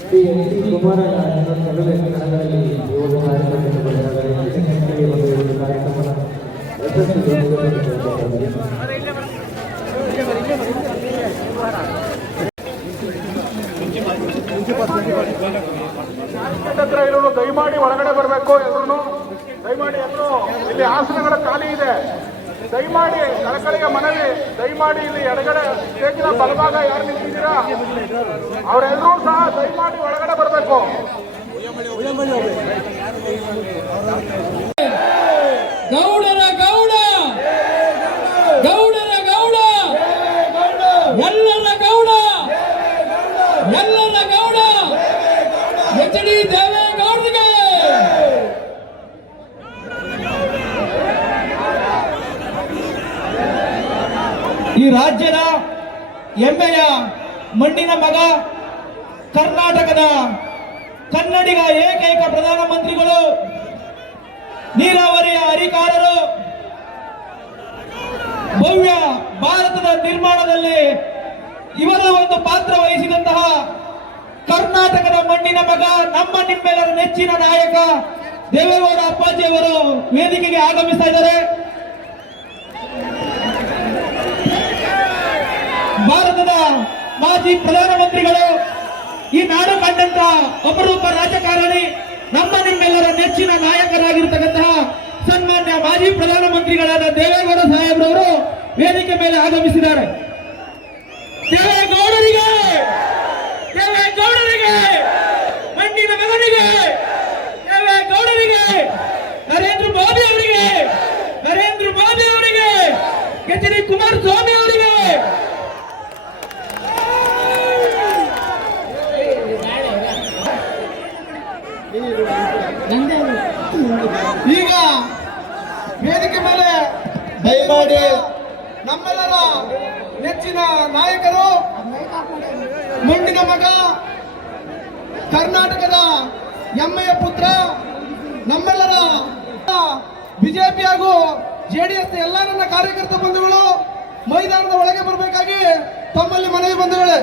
Shri N T ಕುಮಾರರಾಜನ ಸಭೆ ಸ್ಥಳಗಳಲ್ಲಿ ಯೋಗ ಕಾರ್ಯಕ್ರಮವನ್ನು ಮಾಡಿದ್ದಾರೆ. ಕಾರ್ಯಕ್ರಮದ ದಯಮಾಡಿ ಒಳಗಡೆ ಬರಬೇಕು. ಎಲ್ಲರೂ ದಯಮಾಡಿ ಎಲ್ಲರೂ ಇಲ್ಲಿ ಆಸನಗಳ ಖಾಲಿ ಇದೆ. ದಯಮಾಡಿ ಕಳಕಳಿಗೆ ಮನವಿ, ದಯಮಾಡಿ ಇಲ್ಲಿ ಎಡಗಡೆ ಸ್ಟೇಜಿನ ಬಲಭಾಗ ಯಾರು ನಿಂತಿದ್ದೀರಾ ಅವರೆಲ್ಲರೂ ಸಹ ದಯಮಾಡಿ ಒಳಗಡೆ ಬರಬೇಕು. ಗೌಡರ ಗೌಡ, ಗೌಡರ ಗೌಡ, ಎಲ್ಲರ ಗೌಡ, ಎಲ್ಲರ ಗೌಡ, ಎಚ್ ಡಿ ದೇವೇಗೌಡರಿಗೆ ಈ ರಾಜ್ಯದ ಹೆಮ್ಮೆಯ ಮಣ್ಣಿನ ಮಗ, ಕರ್ನಾಟಕದ ಕನ್ನಡಿಗ ಏಕೈಕ ಪ್ರಧಾನಮಂತ್ರಿಗಳು, ನೀರಾವರಿಯ ಅಧಿಕಾರರು, ಭವ್ಯ ಭಾರತದ ನಿರ್ಮಾಣದಲ್ಲಿ ಇವರ ಒಂದು ಪಾತ್ರ ವಹಿಸಿದಂತಹ ಕರ್ನಾಟಕದ ಮಣ್ಣಿನ ಮಗ, ನಮ್ಮ ನಿಮ್ಮೆಲ್ಲರ ನೆಚ್ಚಿನ ನಾಯಕ ದೇವೇಗೌಡ ಅಪ್ಪಾಜಿ ಅವರು ವೇದಿಕೆಗೆ ಆಗಮಿಸ್ತಾ ಇದ್ದಾರೆ. ಭಾರತದ ಮಾಜಿ ಪ್ರಧಾನಮಂತ್ರಿಗಳು, ಈ ನಾಡು ಕಂಡಂತಹ ಅಪರೂಪ ರಾಜಕಾರಣಿ, ನಮ್ಮ ನಿಮ್ಮೆಲ್ಲರ ನೆಚ್ಚಿನ ನಾಯಕರಾಗಿರ್ತಕ್ಕಂತಹ ಸನ್ಮಾನ್ಯ ಮಾಜಿ ಪ್ರಧಾನಮಂತ್ರಿಗಳಾದ ದೇವೇಗೌಡ ಸಾಹೇಬ್ರವರು ವೇದಿಕೆ ಮೇಲೆ ಆಗಮಿಸಿದ್ದಾರೆ. ದೇವೇಗೌಡರಿಗೆ, ದೇವೇಗೌಡರಿಗೆ, ಮಣ್ಣಿನ ಮಗನಿಗೆ, ದೇವೇಗೌಡರಿಗೆ, ನರೇಂದ್ರ ಮೋದಿ ಅವರಿಗೆ, ನರೇಂದ್ರ ಮೋದಿ ಅವರಿಗೆ, ಎಚ್ ಡಿ ಕುಮಾರಸ್ವಾಮಿ ಅವರಿಗೆ, ಈಗ ವೇದಿಕೆ ಮೇಲೆ ದಯಮಾಡಿ ನಮ್ಮೆಲ್ಲರ ನೆಚ್ಚಿನ ನಾಯಕರು, ಮಣ್ಣಿನ ಮಗ, ಕರ್ನಾಟಕದ ಹೆಮ್ಮೆಯ ಪುತ್ರ, ನಮ್ಮೆಲ್ಲರ ಬಿಜೆಪಿ ಹಾಗೂ ಜೆಡಿಎಸ್ ಎಲ್ಲ ನನ್ನ ಕಾರ್ಯಕರ್ತ ಬಂಧುಗಳು ಮೈದಾನದ ಒಳಗೆ ಬರಬೇಕಾಗಿ ತಮ್ಮಲ್ಲಿ ಮನವಿ ಬಂಧುಗಳೇ.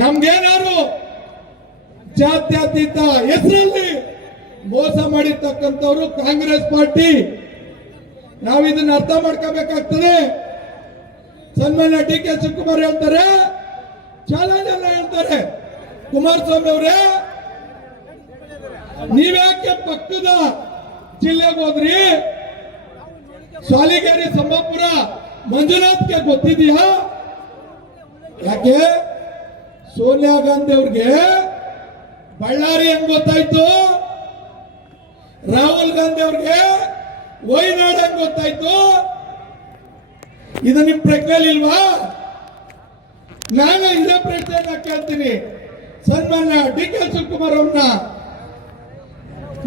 ನಮ್ಗೇನಾದ್ರು ಜಾತ್ಯತೀತ ಹೆಸರಲ್ಲಿ ಮೋಸ ಮಾಡಿರ್ತಕ್ಕಂಥವ್ರು ಕಾಂಗ್ರೆಸ್ ಪಾರ್ಟಿ. ನಾವು ಇದನ್ನ ಅರ್ಥ ಮಾಡ್ಕೋಬೇಕಾಗ್ತದೆ. ಸನ್ಮಾನ್ಯ ಡಿ ಕೆ ಶಿವಕುಮಾರ್ ಹೇಳ್ತಾರೆ, ಚಾಲೆಂಜ್ ಎಲ್ಲ ಹೇಳ್ತಾರೆ, ಕುಮಾರಸ್ವಾಮಿ ಅವರೇ ನೀವ್ಯಾಕೆ ಪಕ್ಕದ ಜಿಲ್ಲೆಗೆ ಹೋದ್ರಿ? ಸಾಲಿಗೇರಿ, ಸಂಬಾಪುರ, ಮಂಜುನಾಥ್ಗೆ ಗೊತ್ತಿದೆಯಾ? ಯಾಕೆ ಸೋನಿಯಾ ಗಾಂಧಿ ಅವ್ರಿಗೆ ಬಳ್ಳಾರಿ ಹೆಂಗ್ ಗೊತ್ತಾಯ್ತು? ರಾಹುಲ್ ಗಾಂಧಿ ಅವ್ರಿಗೆ ವಯನಾಡ್ ಹೆಂಗ್ ಗೊತ್ತಾಯ್ತು? ಇದು ನಿಮ್ ಪ್ರಜ್ಞೆಲಿಲ್ವಾ? ನಾನು ಇದೇ ಪ್ರಶ್ನೆಯನ್ನ ಕೇಳ್ತೀನಿ ಸನ್ಮಾನ್ಯ ಡಿ ಕೆ ಶಿವಕುಮಾರ್ ಅವ್ರನ್ನ.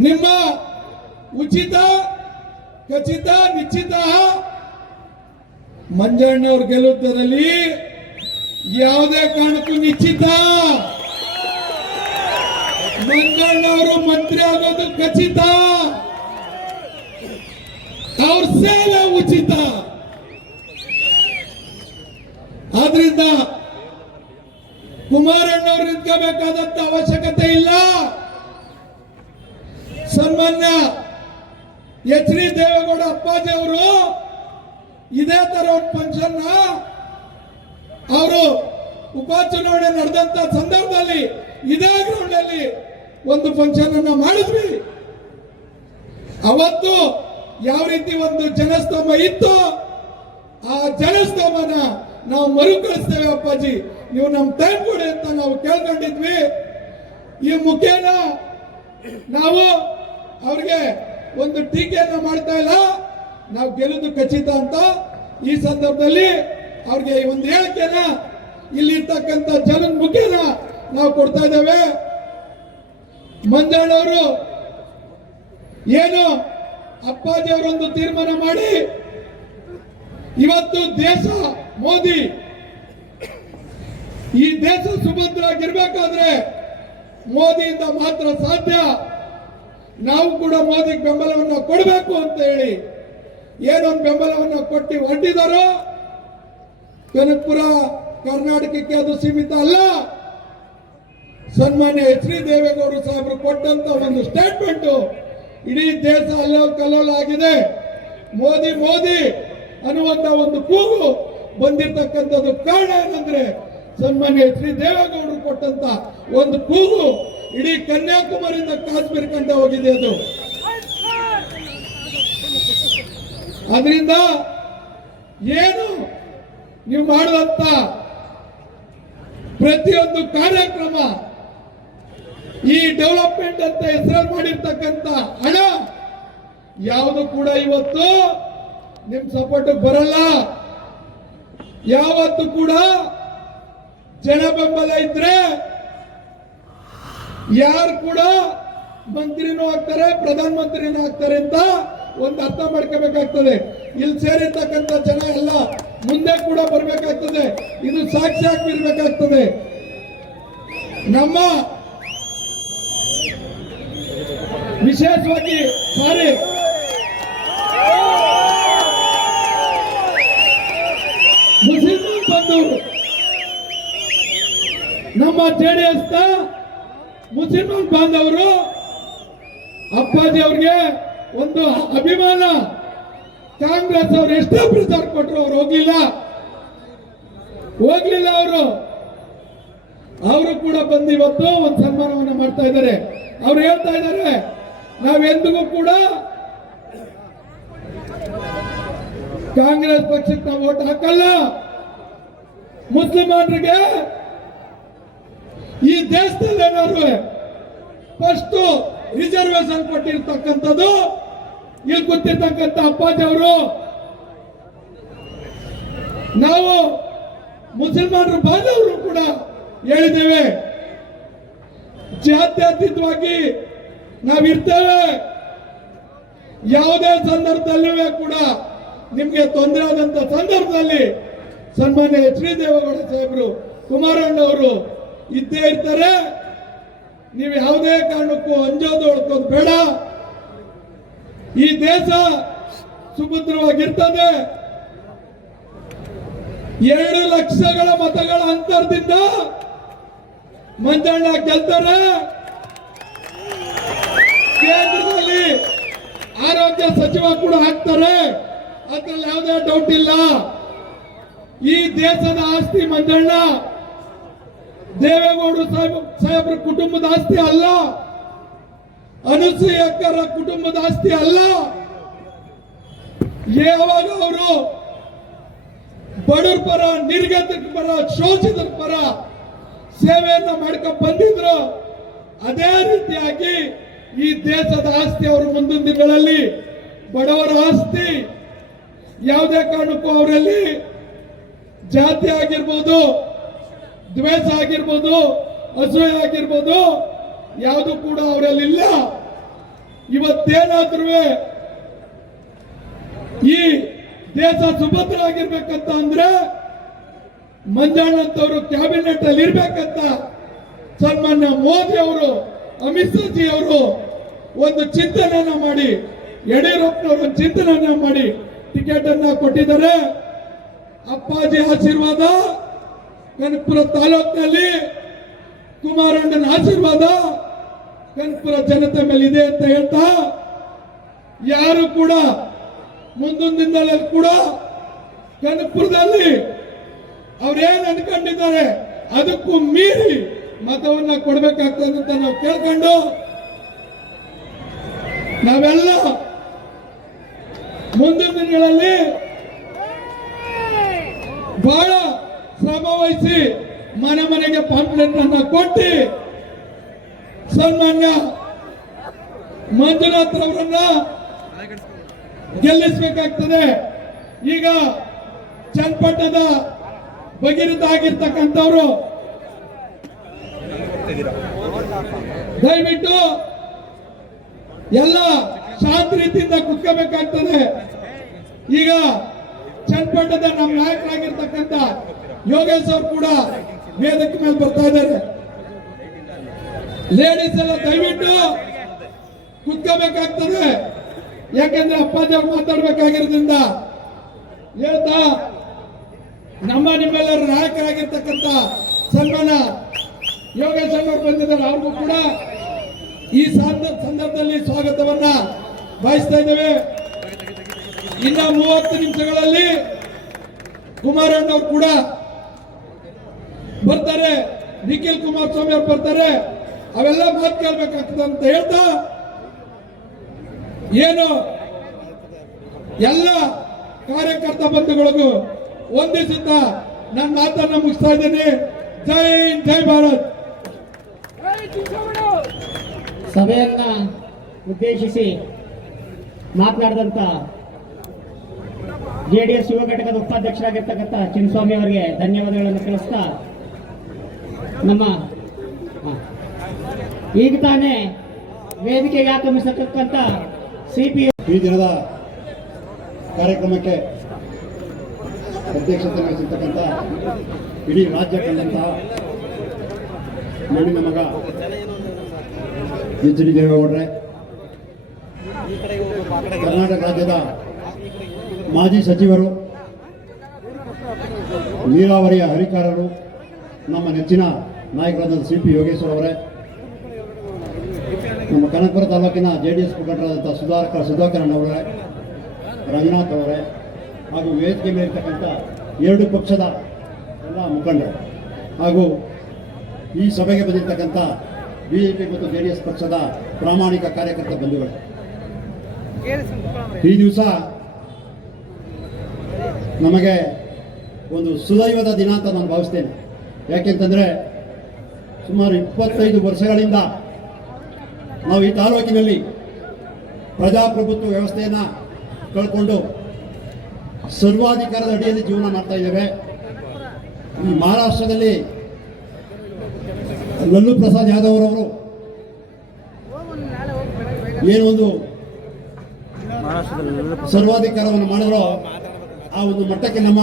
ನಿಮ್ಮ ಉಚಿತ, ಖಚಿತ, ನಿಶ್ಚಿತ ಮಂಜಣ್ಣವ್ರ ಗೆಲ್ಲುವುದರಲ್ಲಿ ಯಾವುದೇ ಕಾರಣಕ್ಕೂ ನಿಶ್ಚಿತ. ಮಂಜಣ್ಣವರು ಮಂತ್ರಿ ಆಗೋದು ಖಚಿತ, ಅವ್ರ ಸೇವೆ ಉಚಿತ. ಆದ್ರಿಂದ ಕುಮಾರಣ್ಣವ್ರು ನಿಂತ್ಕೋಬೇಕಾದಂತ ಅವಶ್ಯಕತೆ ಇಲ್ಲ. ಸನ್ಮಾನ್ಯ ಎಚ್ ಡಿ ದೇವೇಗೌಡ ಅಪ್ಪಾಜಿ ಅವರು ಇದೇ ತರ ಒಂದು ಫಂಕ್ಷನ್ ಅವರು ಉಪಚುನಾವಣೆ ನಡೆದಂತ ಸಂದರ್ಭದಲ್ಲಿ ಇದೇ ಗ್ರೌಂಡ್ ಅಲ್ಲಿ ಒಂದು ಫಂಕ್ಷನ್ ಅನ್ನ ಮಾಡಿದ್ವಿ. ಅವತ್ತು ಯಾವ ರೀತಿ ಒಂದು ಜನಸ್ತಂಭ ಇತ್ತು, ಆ ಜನಸ್ತಂಭನ ನಾವು ಮರುಕಳಿಸ್ತೇವೆ ಅಪ್ಪಾಜಿ, ನೀವು ನಮ್ ಟೈಮ್ ಕೊಡಿ ಅಂತ ನಾವು ಕೇಳ್ಕೊಂಡಿದ್ವಿ. ಈ ಮುಖೇನ ನಾವು ಅವ್ರಿಗೆ ಒಂದು ಟೀಕೆಯನ್ನ ಮಾಡ್ತಾ ಇಲ್ಲ, ನಾವು ಗೆಲ್ಲುದು ಖಚಿತ ಅಂತ ಈ ಸಂದರ್ಭದಲ್ಲಿ ಅವ್ರಿಗೆ ಒಂದು ಹೇಳಿಕೆನ ಇಲ್ಲಿರ್ತಕ್ಕಂಥ ಜನರ ಮುಖೇನ ನಾವು ಕೊಡ್ತಾ ಇದ್ದೇವೆ. ಮಂಜಣ್ಣವರು ಏನು ಅಪ್ಪಾಜಿ ಅವರೊಂದು ತೀರ್ಮಾನ ಮಾಡಿ ಇವತ್ತು ದೇಶ ಮೋದಿ ಈ ದೇಶ ಸುಭದ್ರ ಆಗಿರ್ಬೇಕಾದ್ರೆ ಮೋದಿಯಿಂದ ಮಾತ್ರ ಸಾಧ್ಯ. ನಾವು ಕೂಡ ಮೋದಿಗೆ ಬೆಂಬಲವನ್ನು ಕೊಡಬೇಕು ಅಂತ ಹೇಳಿ ಏನೊಂದು ಬೆಂಬಲವನ್ನು ಕೊಟ್ಟು ಹೊರಟಿದಾರೋ. ಕನಕಪುರ ಕರ್ನಾಟಕಕ್ಕೆ ಅದು ಸೀಮಿತ ಅಲ್ಲ. ಸನ್ಮಾನ್ಯ ಎಚ್ ಡಿ ದೇವೇಗೌಡರು ಸಾಹೇಬರು ಕೊಟ್ಟಂತ ಒಂದು ಸ್ಟೇಟ್ಮೆಂಟ್ ಇಡೀ ದೇಶ ಅಲ್ಲೋಲ್ ಕಲ್ಲೋಲ ಆಗಿದೆ. ಮೋದಿ ಮೋದಿ ಅನ್ನುವಂತ ಒಂದು ಕೂಗು ಬಂದಿರತಕ್ಕಂಥದ್ದು ಕಾರಣ ಏನಂದ್ರೆ ಸನ್ಮಾನ್ಯ ಎಚ್ ಡಿ ದೇವೇಗೌಡರು ಕೊಟ್ಟಂತ ಒಂದು ಕೂಗು ಇಡೀ ಕನ್ಯಾಕುಮಾರಿಯಿಂದ ಕಾಶ್ಮೀರ ಕಂಡ ಹೋಗಿದೆ. ಅದು ಅದರಿಂದ ಏನು ನೀವು ಮಾಡುವಂತ ಪ್ರತಿಯೊಂದು ಕಾರ್ಯಕ್ರಮ ಈ ಡೆವಲಪ್ಮೆಂಟ್ ಅಂತ ಹೆಸರು ಮಾಡಿರ್ತಕ್ಕಂಥ ಹಣ ಯಾವುದು ಕೂಡ ಇವತ್ತು ನಿಮ್ ಸಪೋರ್ಟ್ ಬರಲ್ಲ. ಯಾವತ್ತು ಕೂಡ ಜನ ಬೆಂಬಲ ಇದ್ರೆ ಯಾರು ಕೂಡ ಮಂತ್ರಿನೂ ಆಗ್ತಾರೆ, ಪ್ರಧಾನ ಮಂತ್ರಿನೂ ಆಗ್ತಾರೆ ಅಂತ ಒಂದು ಅರ್ಥ ಮಾಡ್ಕೋಬೇಕಾಗ್ತದೆ. ಇಲ್ಲಿ ಸೇರಿರ್ತಕ್ಕಂಥ ಜನ ಎಲ್ಲ ಮುಂದೆ ಕೂಡ ಬರ್ಬೇಕಾಗ್ತದೆ. ಇದು ಸಾಕ್ಷಿ ಹಾಕಿರ್ಬೇಕಾಗ್ತದೆ. ನಮ್ಮ ವಿಶೇಷವಾಗಿ ಸಾರಿ ಮುಸ್ಲಿಂ ಬಂದವರು ನಮ್ಮ ಜೆಡಿಎಸ್ ಮುಸ್ಲಿಂ ಬಾಂಧವರು ಅಪ್ಪಾಜಿ ಅವ್ರಿಗೆ ಒಂದು ಅಭಿಮಾನ. ಕಾಂಗ್ರೆಸ್ ಅವರು ಎಷ್ಟೇ ಪ್ರಚಾರ ಕೊಟ್ಟರು ಅವ್ರು ಹೋಗ್ಲಿಲ್ಲ. ಅವರು ಕೂಡ ಬಂದು ಇವತ್ತು ಒಂದು ಸನ್ಮಾನವನ್ನು ಮಾಡ್ತಾ ಇದ್ದಾರೆ. ಅವ್ರು ಹೇಳ್ತಾ ಇದ್ದಾರೆ ನಾವೆಂದಿಗೂ ಕೂಡ ಕಾಂಗ್ರೆಸ್ ಪಕ್ಷಕ್ಕೆ ನಾವು ಓಟ್ ಹಾಕಲ್ಲ. ಮುಸ್ಲಿಮರಿಗೆ ಈ ದೇಶದಲ್ಲಿ ಏನಾದ್ರು ಫಸ್ಟ್ ರಿಸರ್ವೇಶನ್ ಕೊಟ್ಟಿರ್ತಕ್ಕಂಥದ್ದು ಇಲ್ಲಿ ಗೊತ್ತಿರ್ತಕ್ಕಂಥ ಅಪ್ಪಾಜಿ ಅವರು. ನಾವು ಮುಸಲ್ಮಾನರು ಬಾಂಧವರು ಕೂಡ ಹೇಳಿದ್ದೇವೆ, ಜಾತ್ಯತೀತವಾಗಿ ನಾವಿರ್ತೇವೆ. ಯಾವುದೇ ಸಂದರ್ಭದಲ್ಲೂ ಕೂಡ ನಿಮ್ಗೆ ತೊಂದರೆ ಆದಂತ ಸಂದರ್ಭದಲ್ಲಿ ಸನ್ಮಾನ್ಯ ಎಚ್ ಡಿ ದೇವೇಗೌಡ ಸಾಹೇಬರು, ಕುಮಾರಣ್ಣವರು ಇದ್ದೇ ಇರ್ತಾರೆ. ನೀವು ಯಾವುದೇ ಕಾರಣಕ್ಕೂ ಅಂಜೋದು ಹೊಡ್ಕೋದು ಬೇಡ. ಈ ದೇಶ ಸುಭದ್ರವಾಗಿರ್ತದೆ. 2 ಲಕ್ಷಗಳ ಮತಗಳ ಅಂತರದಿಂದ ಮಂಜಣ್ಣ ಗೆಲ್ತಾರೆ. ಕೇಂದ್ರದಲ್ಲಿ ಆರೋಗ್ಯ ಸಚಿವ ಕೂಡ ಆಗ್ತಾರೆ, ಅದ್ರಲ್ಲಿ ಯಾವುದೇ ಡೌಟ್ ಇಲ್ಲ. ಈ ದೇಶದ ಆಸ್ತಿ ಮಂಜಣ್ಣ, ದೇವೇಗೌಡರು ಸಾಹೇಬ್ರ ಕುಟುಂಬದ ಆಸ್ತಿ ಅಲ್ಲ, ಅನುಸೂಯ ಅಕ್ಕರ ಕುಟುಂಬದ ಆಸ್ತಿ ಅಲ್ಲ. ಯಾವಾಗ ಅವರು ಬಡವರ ಪರ, ನಿರ್ಗತಿಕ ಪರ, ಶೋಷಿತರ ಪರ ಸೇವೆಯನ್ನ ಮಾಡ್ಕೊಂಡು ಬಂದಿದ್ರು, ಅದೇ ರೀತಿಯಾಗಿ ಈ ದೇಶದ ಆಸ್ತಿ ಅವರು ಮುಂದಿನ ದಿನಗಳಲ್ಲಿ ಬಡವರ ಆಸ್ತಿ. ಯಾವುದೇ ಕಾರಣಕ್ಕೂ ಅವರಲ್ಲಿ ಜಾತಿ ಆಗಿರ್ಬೋದು, ದ್ವೇಷ ಆಗಿರ್ಬೋದು, ಅಸೂಯೆ ಆಗಿರ್ಬೋದು, ಯಾವುದು ಕೂಡ ಅವರಲ್ಲಿ ಇಲ್ಲ. ಇವತ್ತೇನಾದ್ರೂ ಈ ದೇಶ ಸುಭದ್ರ ಆಗಿರ್ಬೇಕಂತ ಅಂದ್ರೆ ಮಂಜಣ್ಣಂತವರು ಕ್ಯಾಬಿನೆಟ್ ಅಲ್ಲಿ ಇರ್ಬೇಕಂತ ಸನ್ಮಾನ್ಯ ಮೋದಿ ಅವರು ಅಮಿತ್ ಶಾ ಜಿ ಅವರು ಒಂದು ಚಿಂತನೆಯನ್ನ ಮಾಡಿ, ಯಡಿಯೂರಪ್ಪನವರು ಒಂದು ಚಿಂತನೆಯನ್ನ ಮಾಡಿ ಟಿಕೆಟ್ ಅನ್ನ ಕೊಟ್ಟಿದ್ದಾರೆ. ಅಪ್ಪಾಜಿ ಆಶೀರ್ವಾದ ಕನಕಪುರ ತಾಲೂಕಿನಲ್ಲಿ, ಕುಮಾರಣ್ಣನ ಆಶೀರ್ವಾದ ಕನಕಪುರ ಜನತೆ ಮೇಲೆ ಇದೆ ಅಂತ ಹೇಳ್ತಾ, ಯಾರು ಕೂಡ ಮುಂದೊಂದು ದಿನದಲ್ಲಿ ಕೂಡ ಕನಕಪುರದಲ್ಲಿ ಅವ್ರೇನ್ ಅನ್ಕೊಂಡಿದ್ದಾರೆ ಅದಕ್ಕೂ ಮೀರಿ ಮತವನ್ನ ಕೊಡ್ಬೇಕಾಗ್ತದೆ ಅಂತ ನಾವು ಕೇಳ್ಕೊಂಡು, ನಾವೆಲ್ಲ ಮುಂದಿನ ದಿನಗಳಲ್ಲಿ ಬಹಳ ಶ್ರಮ ವಹಿಸಿ ಮನೆ ಮನೆಗೆ ಪಾಂಪ್ಲೆಟ್ ಅನ್ನ ಕೊಟ್ಟು ಸನ್ಮಾನ್ಯ ಮಂಜುನಾಥ್ ಅವರನ್ನ ಗೆಲ್ಲಿಸಬೇಕಾಗ್ತದೆ. ಈಗ ಚನ್ನಪಟ್ಟಣದ ಭಗೀರಥ ಆಗಿರ್ತಕ್ಕಂಥವ್ರು ದಯವಿಟ್ಟು ಎಲ್ಲ ಶಾಂತ ರೀತಿಯಿಂದ ಕುತ್ಕೋಬೇಕಾಗ್ತದೆ. ಈಗ ಚನ್ನಪಟ್ಟಣದ ನಮ್ಮ ನಾಯಕರಾಗಿರ್ತಕ್ಕಂಥ ಯೋಗೇಶ್ ಅವರು ಕೂಡ ವೇದಿಕೆ ಮೇಲೆ ಬರ್ತಾ ಇದ್ದಾರೆ. ಲೇಡೀಸ್ ಎಲ್ಲ ದಯವಿಟ್ಟು ಕುತ್ಕೋಬೇಕಾಗ್ತದೆ. ಯಾಕಂದ್ರೆ ಅಪ್ಪಾಜಿ ಅವ್ರು ಮಾತಾಡ್ಬೇಕಾಗಿರೋದ್ರಿಂದ ಹೇಳ್ತಾ, ನಿಮ್ಮೆಲ್ಲರ ನಾಯಕರಾಗಿರ್ತಕ್ಕಂಥ ಸನ್ಮಾನ ಯೋಗೇಶ್ ಅವರು ಬಂದಿದ್ದಾರೆ. ಅವ್ರಿಗೂ ಕೂಡ ಈ ಸಂದರ್ಭದಲ್ಲಿ ಸ್ವಾಗತವನ್ನ ಬಯಸ್ತಾ ಇದ್ದೇವೆ. ಇನ್ನ 30 ನಿಮಿಷಗಳಲ್ಲಿ ಕುಮಾರಣ್ಣ ಅವರು ಕೂಡ ಬರ್ತಾರೆ, ನಿಖಿಲ್ ಕುಮಾರಸ್ವಾಮಿ ಅವರು ಬರ್ತಾರೆ. ಅವೆಲ್ಲ ಮಾತು ಕೇಳಬೇಕಾಗ್ತದೆ ಅಂತ ಹೇಳ್ತಾ, ಏನು ಎಲ್ಲ ಕಾರ್ಯಕರ್ತ ಬಂಧುಗಳಿಗೂ ವಂದಿಸುತ್ತಾ ನನ್ನ ಮಾತನ್ನ ಮುಗಿಸ್ತಾ ಇದ್ದೇನೆ. ಜೈ ಹಿಂದ್, ಜೈ ಭಾರತ್. ಸಭೆಯನ್ನ ಉದ್ದೇಶಿಸಿ ಮಾತನಾಡಿದಂತ ಜೆಡಿಎಸ್ ಯುವ ಘಟಕದ ಉಪಾಧ್ಯಕ್ಷರಾಗಿರ್ತಕ್ಕಂಥ ಚಿನ್ನಸ್ವಾಮಿ ಅವರಿಗೆ ಧನ್ಯವಾದಗಳನ್ನು ತಿಳಿಸ್ತಾ, ನಮ್ಮ ಈಗ ತಾನೇ ವೇದಿಕೆಗೆ ಆಗಮಿಸತಕ್ಕಂಥ ಸಿಪಿ ಈ ದಿನದ ಕಾರ್ಯಕ್ರಮಕ್ಕೆ ಅಧ್ಯಕ್ಷತೆ ವಹಿಸಿರ್ತಕ್ಕಂಥ ಇಡೀ ರಾಜ್ಯ ಕಂಡಂತಹ ಮಣ್ಣಿನ ಮಗ ಎಚ್ ಡಿ ದೇವೇಗೌಡರೇ, ಕರ್ನಾಟಕ ರಾಜ್ಯದ ಮಾಜಿ ಸಚಿವರು, ನೀರಾವರಿಯ ಹರಿಕಾರರು, ನಮ್ಮ ನೆಚ್ಚಿನ ನಾಯಕರಾದ ಸಿಪಿ ಯೋಗೇಶ್ವರ ಅವರೇ, ನಮ್ಮ ಕನಕಪುರ ತಾಲೂಕಿನ ಜೆಡಿಎಸ್ ಮುಖಂಡರಾದಂಥ ಸುಧಾಕರನ್ ಅವರೇ, ರಂಗನಾಥ್ ಅವರೇ, ಹಾಗೂ ವೇದಿಕೆ ಮೇಲಿರ್ತಕ್ಕಂಥ 2 ಪಕ್ಷದ ಎಲ್ಲ ಮುಖಂಡರು, ಹಾಗೂ ಈ ಸಭೆಗೆ ಬಂದಿರತಕ್ಕಂಥ ಬಿಜೆಪಿ ಮತ್ತು ಜೆಡಿಎಸ್ ಪಕ್ಷದ ಪ್ರಾಮಾಣಿಕ ಕಾರ್ಯಕರ್ತ ಬಂಧುಗಳು, ಈ ದಿವಸ ನಮಗೆ ಒಂದು ಸುದೈವದ ದಿನ ಅಂತ ನಾನು ಭಾವಿಸ್ತೇನೆ. ಯಾಕೆಂತಂದರೆ ಸುಮಾರು 25 ವರ್ಷಗಳಿಂದ ನಾವು ಈ ತಾಲೂಕಿನಲ್ಲಿ ಪ್ರಜಾಪ್ರಭುತ್ವ ವ್ಯವಸ್ಥೆಯನ್ನು ಕಳ್ಕೊಂಡು ಸರ್ವಾಧಿಕಾರದ ಅಡಿಯಲ್ಲಿ ಜೀವನ ಮಾಡ್ತಾ ಇದ್ದೇವೆ. ಈ ಮಹಾರಾಷ್ಟ್ರದಲ್ಲಿ ಲಲ್ಲು ಪ್ರಸಾದ್ ಯಾದವ್ ಅವರು ಏನೊಂದು ಸರ್ವಾಧಿಕಾರವನ್ನು ಮಾಡಿದ್ರೋ ಆ ಒಂದು ಮಟ್ಟಕ್ಕೆ ನಮ್ಮ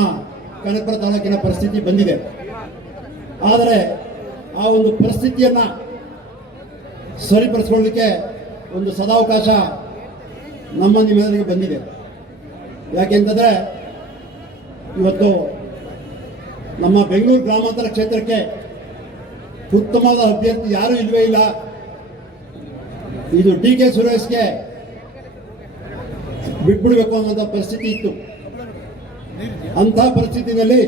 ಕನಕಪುರ ತಾಲೂಕಿನ ಪರಿಸ್ಥಿತಿ ಬಂದಿದೆ. ಆದರೆ ಆ ಒಂದು ಪರಿಸ್ಥಿತಿಯನ್ನ ಸರಿಪಡಿಸ್ಕೊಳ್ಳಲಿಕ್ಕೆ ಒಂದು ಸದಾವಕಾಶ ನಿಮ್ಮೆಲ್ಲರಿಗೆ ಬಂದಿದೆ. ಯಾಕೆಂತಂದ್ರೆ ಇವತ್ತು ನಮ್ಮ ಬೆಂಗಳೂರು ಗ್ರಾಮಾಂತರ ಕ್ಷೇತ್ರಕ್ಕೆ ಉತ್ತಮವಾದ ಅಭ್ಯರ್ಥಿ ಯಾರೂ ಇಲ್ವೇ ಇಲ್ಲ. ಇದು ಡಿ ಕೆ ಸುರೇಶ್ಗೆ ಬಿಟ್ಬಿಡ್ಬೇಕು ಅನ್ನುವಂಥ ಪರಿಸ್ಥಿತಿ ಇತ್ತು. ಅಂಥ ಪರಿಸ್ಥಿತಿಯಲ್ಲಿ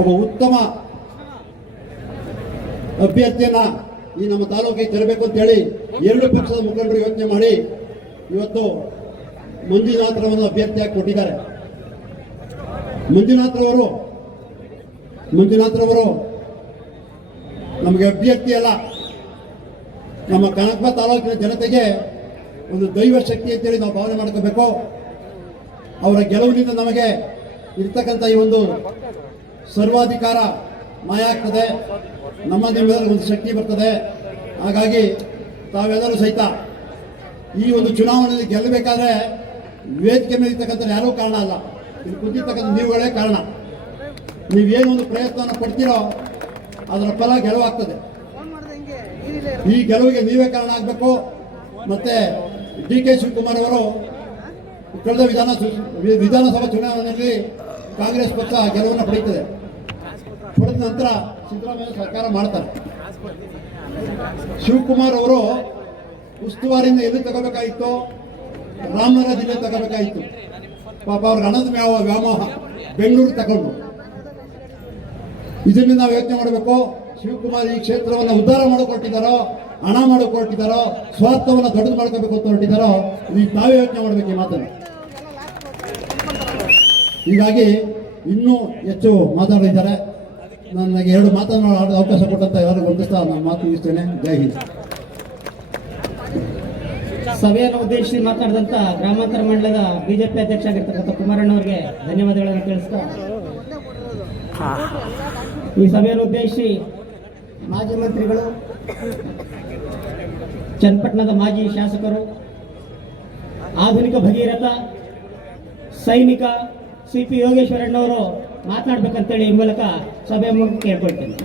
ಒಬ್ಬ ಉತ್ತಮ ಅಭ್ಯರ್ಥಿಯನ್ನ ಈ ನಮ್ಮ ತಾಲೂಕಿಗೆ ತರಬೇಕು ಅಂತ ಹೇಳಿ 2 ಪಕ್ಷದ ಮುಖಂಡರು ಯೋಚನೆ ಮಾಡಿ ಇವತ್ತು ಮಂಜುನಾಥ್ರವನ್ನು ಅಭ್ಯರ್ಥಿಯಾಗಿ ಕೊಟ್ಟಿದ್ದಾರೆ. ಮಂಜುನಾಥ್ರವರು ನಮಗೆ ಅಭ್ಯರ್ಥಿ ಅಲ್ಲ, ನಮ್ಮ ಕನಕಪುರ ತಾಲೂಕಿನ ಜನತೆಗೆ ಒಂದು ದೈವ ಶಕ್ತಿ ಅಂತೇಳಿ ನಾವು ಭಾವನೆ ಮಾಡ್ಕೋಬೇಕು. ಅವರ ಗೆಲುವಿನಿಂದ ನಮಗೆ ಇರ್ತಕ್ಕಂಥ ಈ ಒಂದು ಸರ್ವಾಧಿಕಾರ ಮಾಯ ಆಗ್ತದೆ, ನಿಮ್ಮೆಲ್ಲರಿಗೂ ಒಂದು ಶಕ್ತಿ ಬರ್ತದೆ. ಹಾಗಾಗಿ ತಾವೆಲ್ಲರೂ ಸಹಿತ ಈ ಒಂದು ಚುನಾವಣೆಯಲ್ಲಿ ಗೆಲ್ಲಬೇಕಾದ್ರೆ ವೇದಿಕೆ ಮೇಲೆ ಇರ್ತಕ್ಕಂಥ ಯಾರೂ ಕಾರಣ ಅಲ್ಲ, ಇಲ್ಲಿ ಕುಂತಿರ್ತಕ್ಕಂಥ ನೀವುಗಳೇ ಕಾರಣ. ನೀವೇನು ಒಂದು ಪ್ರಯತ್ನವನ್ನು ಪಡ್ತೀರೋ ಅದರ ಫಲ ಗೆಲುವಾಗ್ತದೆ. ಈ ಗೆಲುವಿಗೆ ನೀವೇ ಕಾರಣ ಆಗಬೇಕು. ಮತ್ತೆ DK ಶಿವಕುಮಾರ್ ಅವರು ಕಳೆದ ವಿಧಾನಸಭಾ ಚುನಾವಣೆಯಲ್ಲಿ ಕಾಂಗ್ರೆಸ್ ಪಕ್ಷ ಗೆಲುವನ್ನು ಪಡೆಯುತ್ತದೆ. ಪಡೆದ ನಂತರ ಸಿದ್ದರಾಮಯ್ಯ ಸರ್ಕಾರ ಮಾಡ್ತಾರೆ. ಶಿವಕುಮಾರ್ ಅವರು ಉಸ್ತುವಾರಿಯಿಂದ ಎಲ್ಲಿ ತಗೋಬೇಕಾಗಿತ್ತು? ರಾಮನಗರ ಜಿಲ್ಲೆ ತಗೋಬೇಕಾಗಿತ್ತು. ಪಾಪ ಅವ್ರಿಗೆ ಹಣದ ವ್ಯಾಮೋಹ, ಬೆಂಗಳೂರು ತಗೊಂಡು. ಇದನ್ನು ನಾವು ಯೋಚನೆ ಮಾಡಬೇಕು. ಶಿವಕುಮಾರ್ ಈ ಕ್ಷೇತ್ರವನ್ನು ಉದ್ಧಾರ ಮಾಡಿಕೊಟ್ಟಿದ್ದಾರೋ, ಹಣ ಮಾಡಿಕೊಟ್ಟಿದ್ದಾರೋ, ಸ್ವಾರ್ಥವನ್ನು ದೊಡ್ಡದು ಮಾಡ್ಕೋಬೇಕು ಅಂತ ಹೊರಟಿದ್ದಾರೋ, ಇದು ತಾವೇ ಯೋಚನೆ ಮಾಡಬೇಕು ಈ ಮಾತನ್ನು. ಹೀಗಾಗಿ ಇನ್ನೂ ಹೆಚ್ಚು ಮಾತಾಡಿದ್ದಾರೆ. ನನಗೆ 2 ಮಾತನಾಡೋ ಅವಕಾಶ ಕೊಟ್ಟಂತ ಎಲ್ಲರಿಗೂ ವಂದಿಸ್ತಾ ನಾನು ಮಾತು ಮುಗಿಸ್ತೇನೆ. ಜೈ ಹಿಂದ್. ಸಭೆಯನ್ನು ಉದ್ದೇಶಿಸಿ ಮಾತನಾಡಿದಂತ ಗ್ರಾಮಾಂತರ ಮಂಡಲದ ಬಿಜೆಪಿ ಅಧ್ಯಕ್ಷ ಆಗಿರ್ತಕ್ಕಂಥ ಕುಮಾರಣ್ಣ ಅವರಿಗೆ ಧನ್ಯವಾದಗಳನ್ನು ತಿಳಿಸ್ತಾ, ಈ ಸಭೆಯನ್ನು ಉದ್ದೇಶಿಸಿ ಮಾಜಿ ಮಂತ್ರಿಗಳು, ಚನ್ನಪಟ್ಟಣದ ಮಾಜಿ ಶಾಸಕರು, ಆಧುನಿಕ ಭಗೀರಥ ಸೈನಿಕ CP ಯೋಗೇಶ್ವರಣ್ಣವರು ಮಾತನಾಡಬೇಕಂತೇಳಿ ಈ ಮೂಲಕ ಸಭೆ ಮೂಲಕ ಕೇಳ್ಕೊಳ್ತೇನೆ.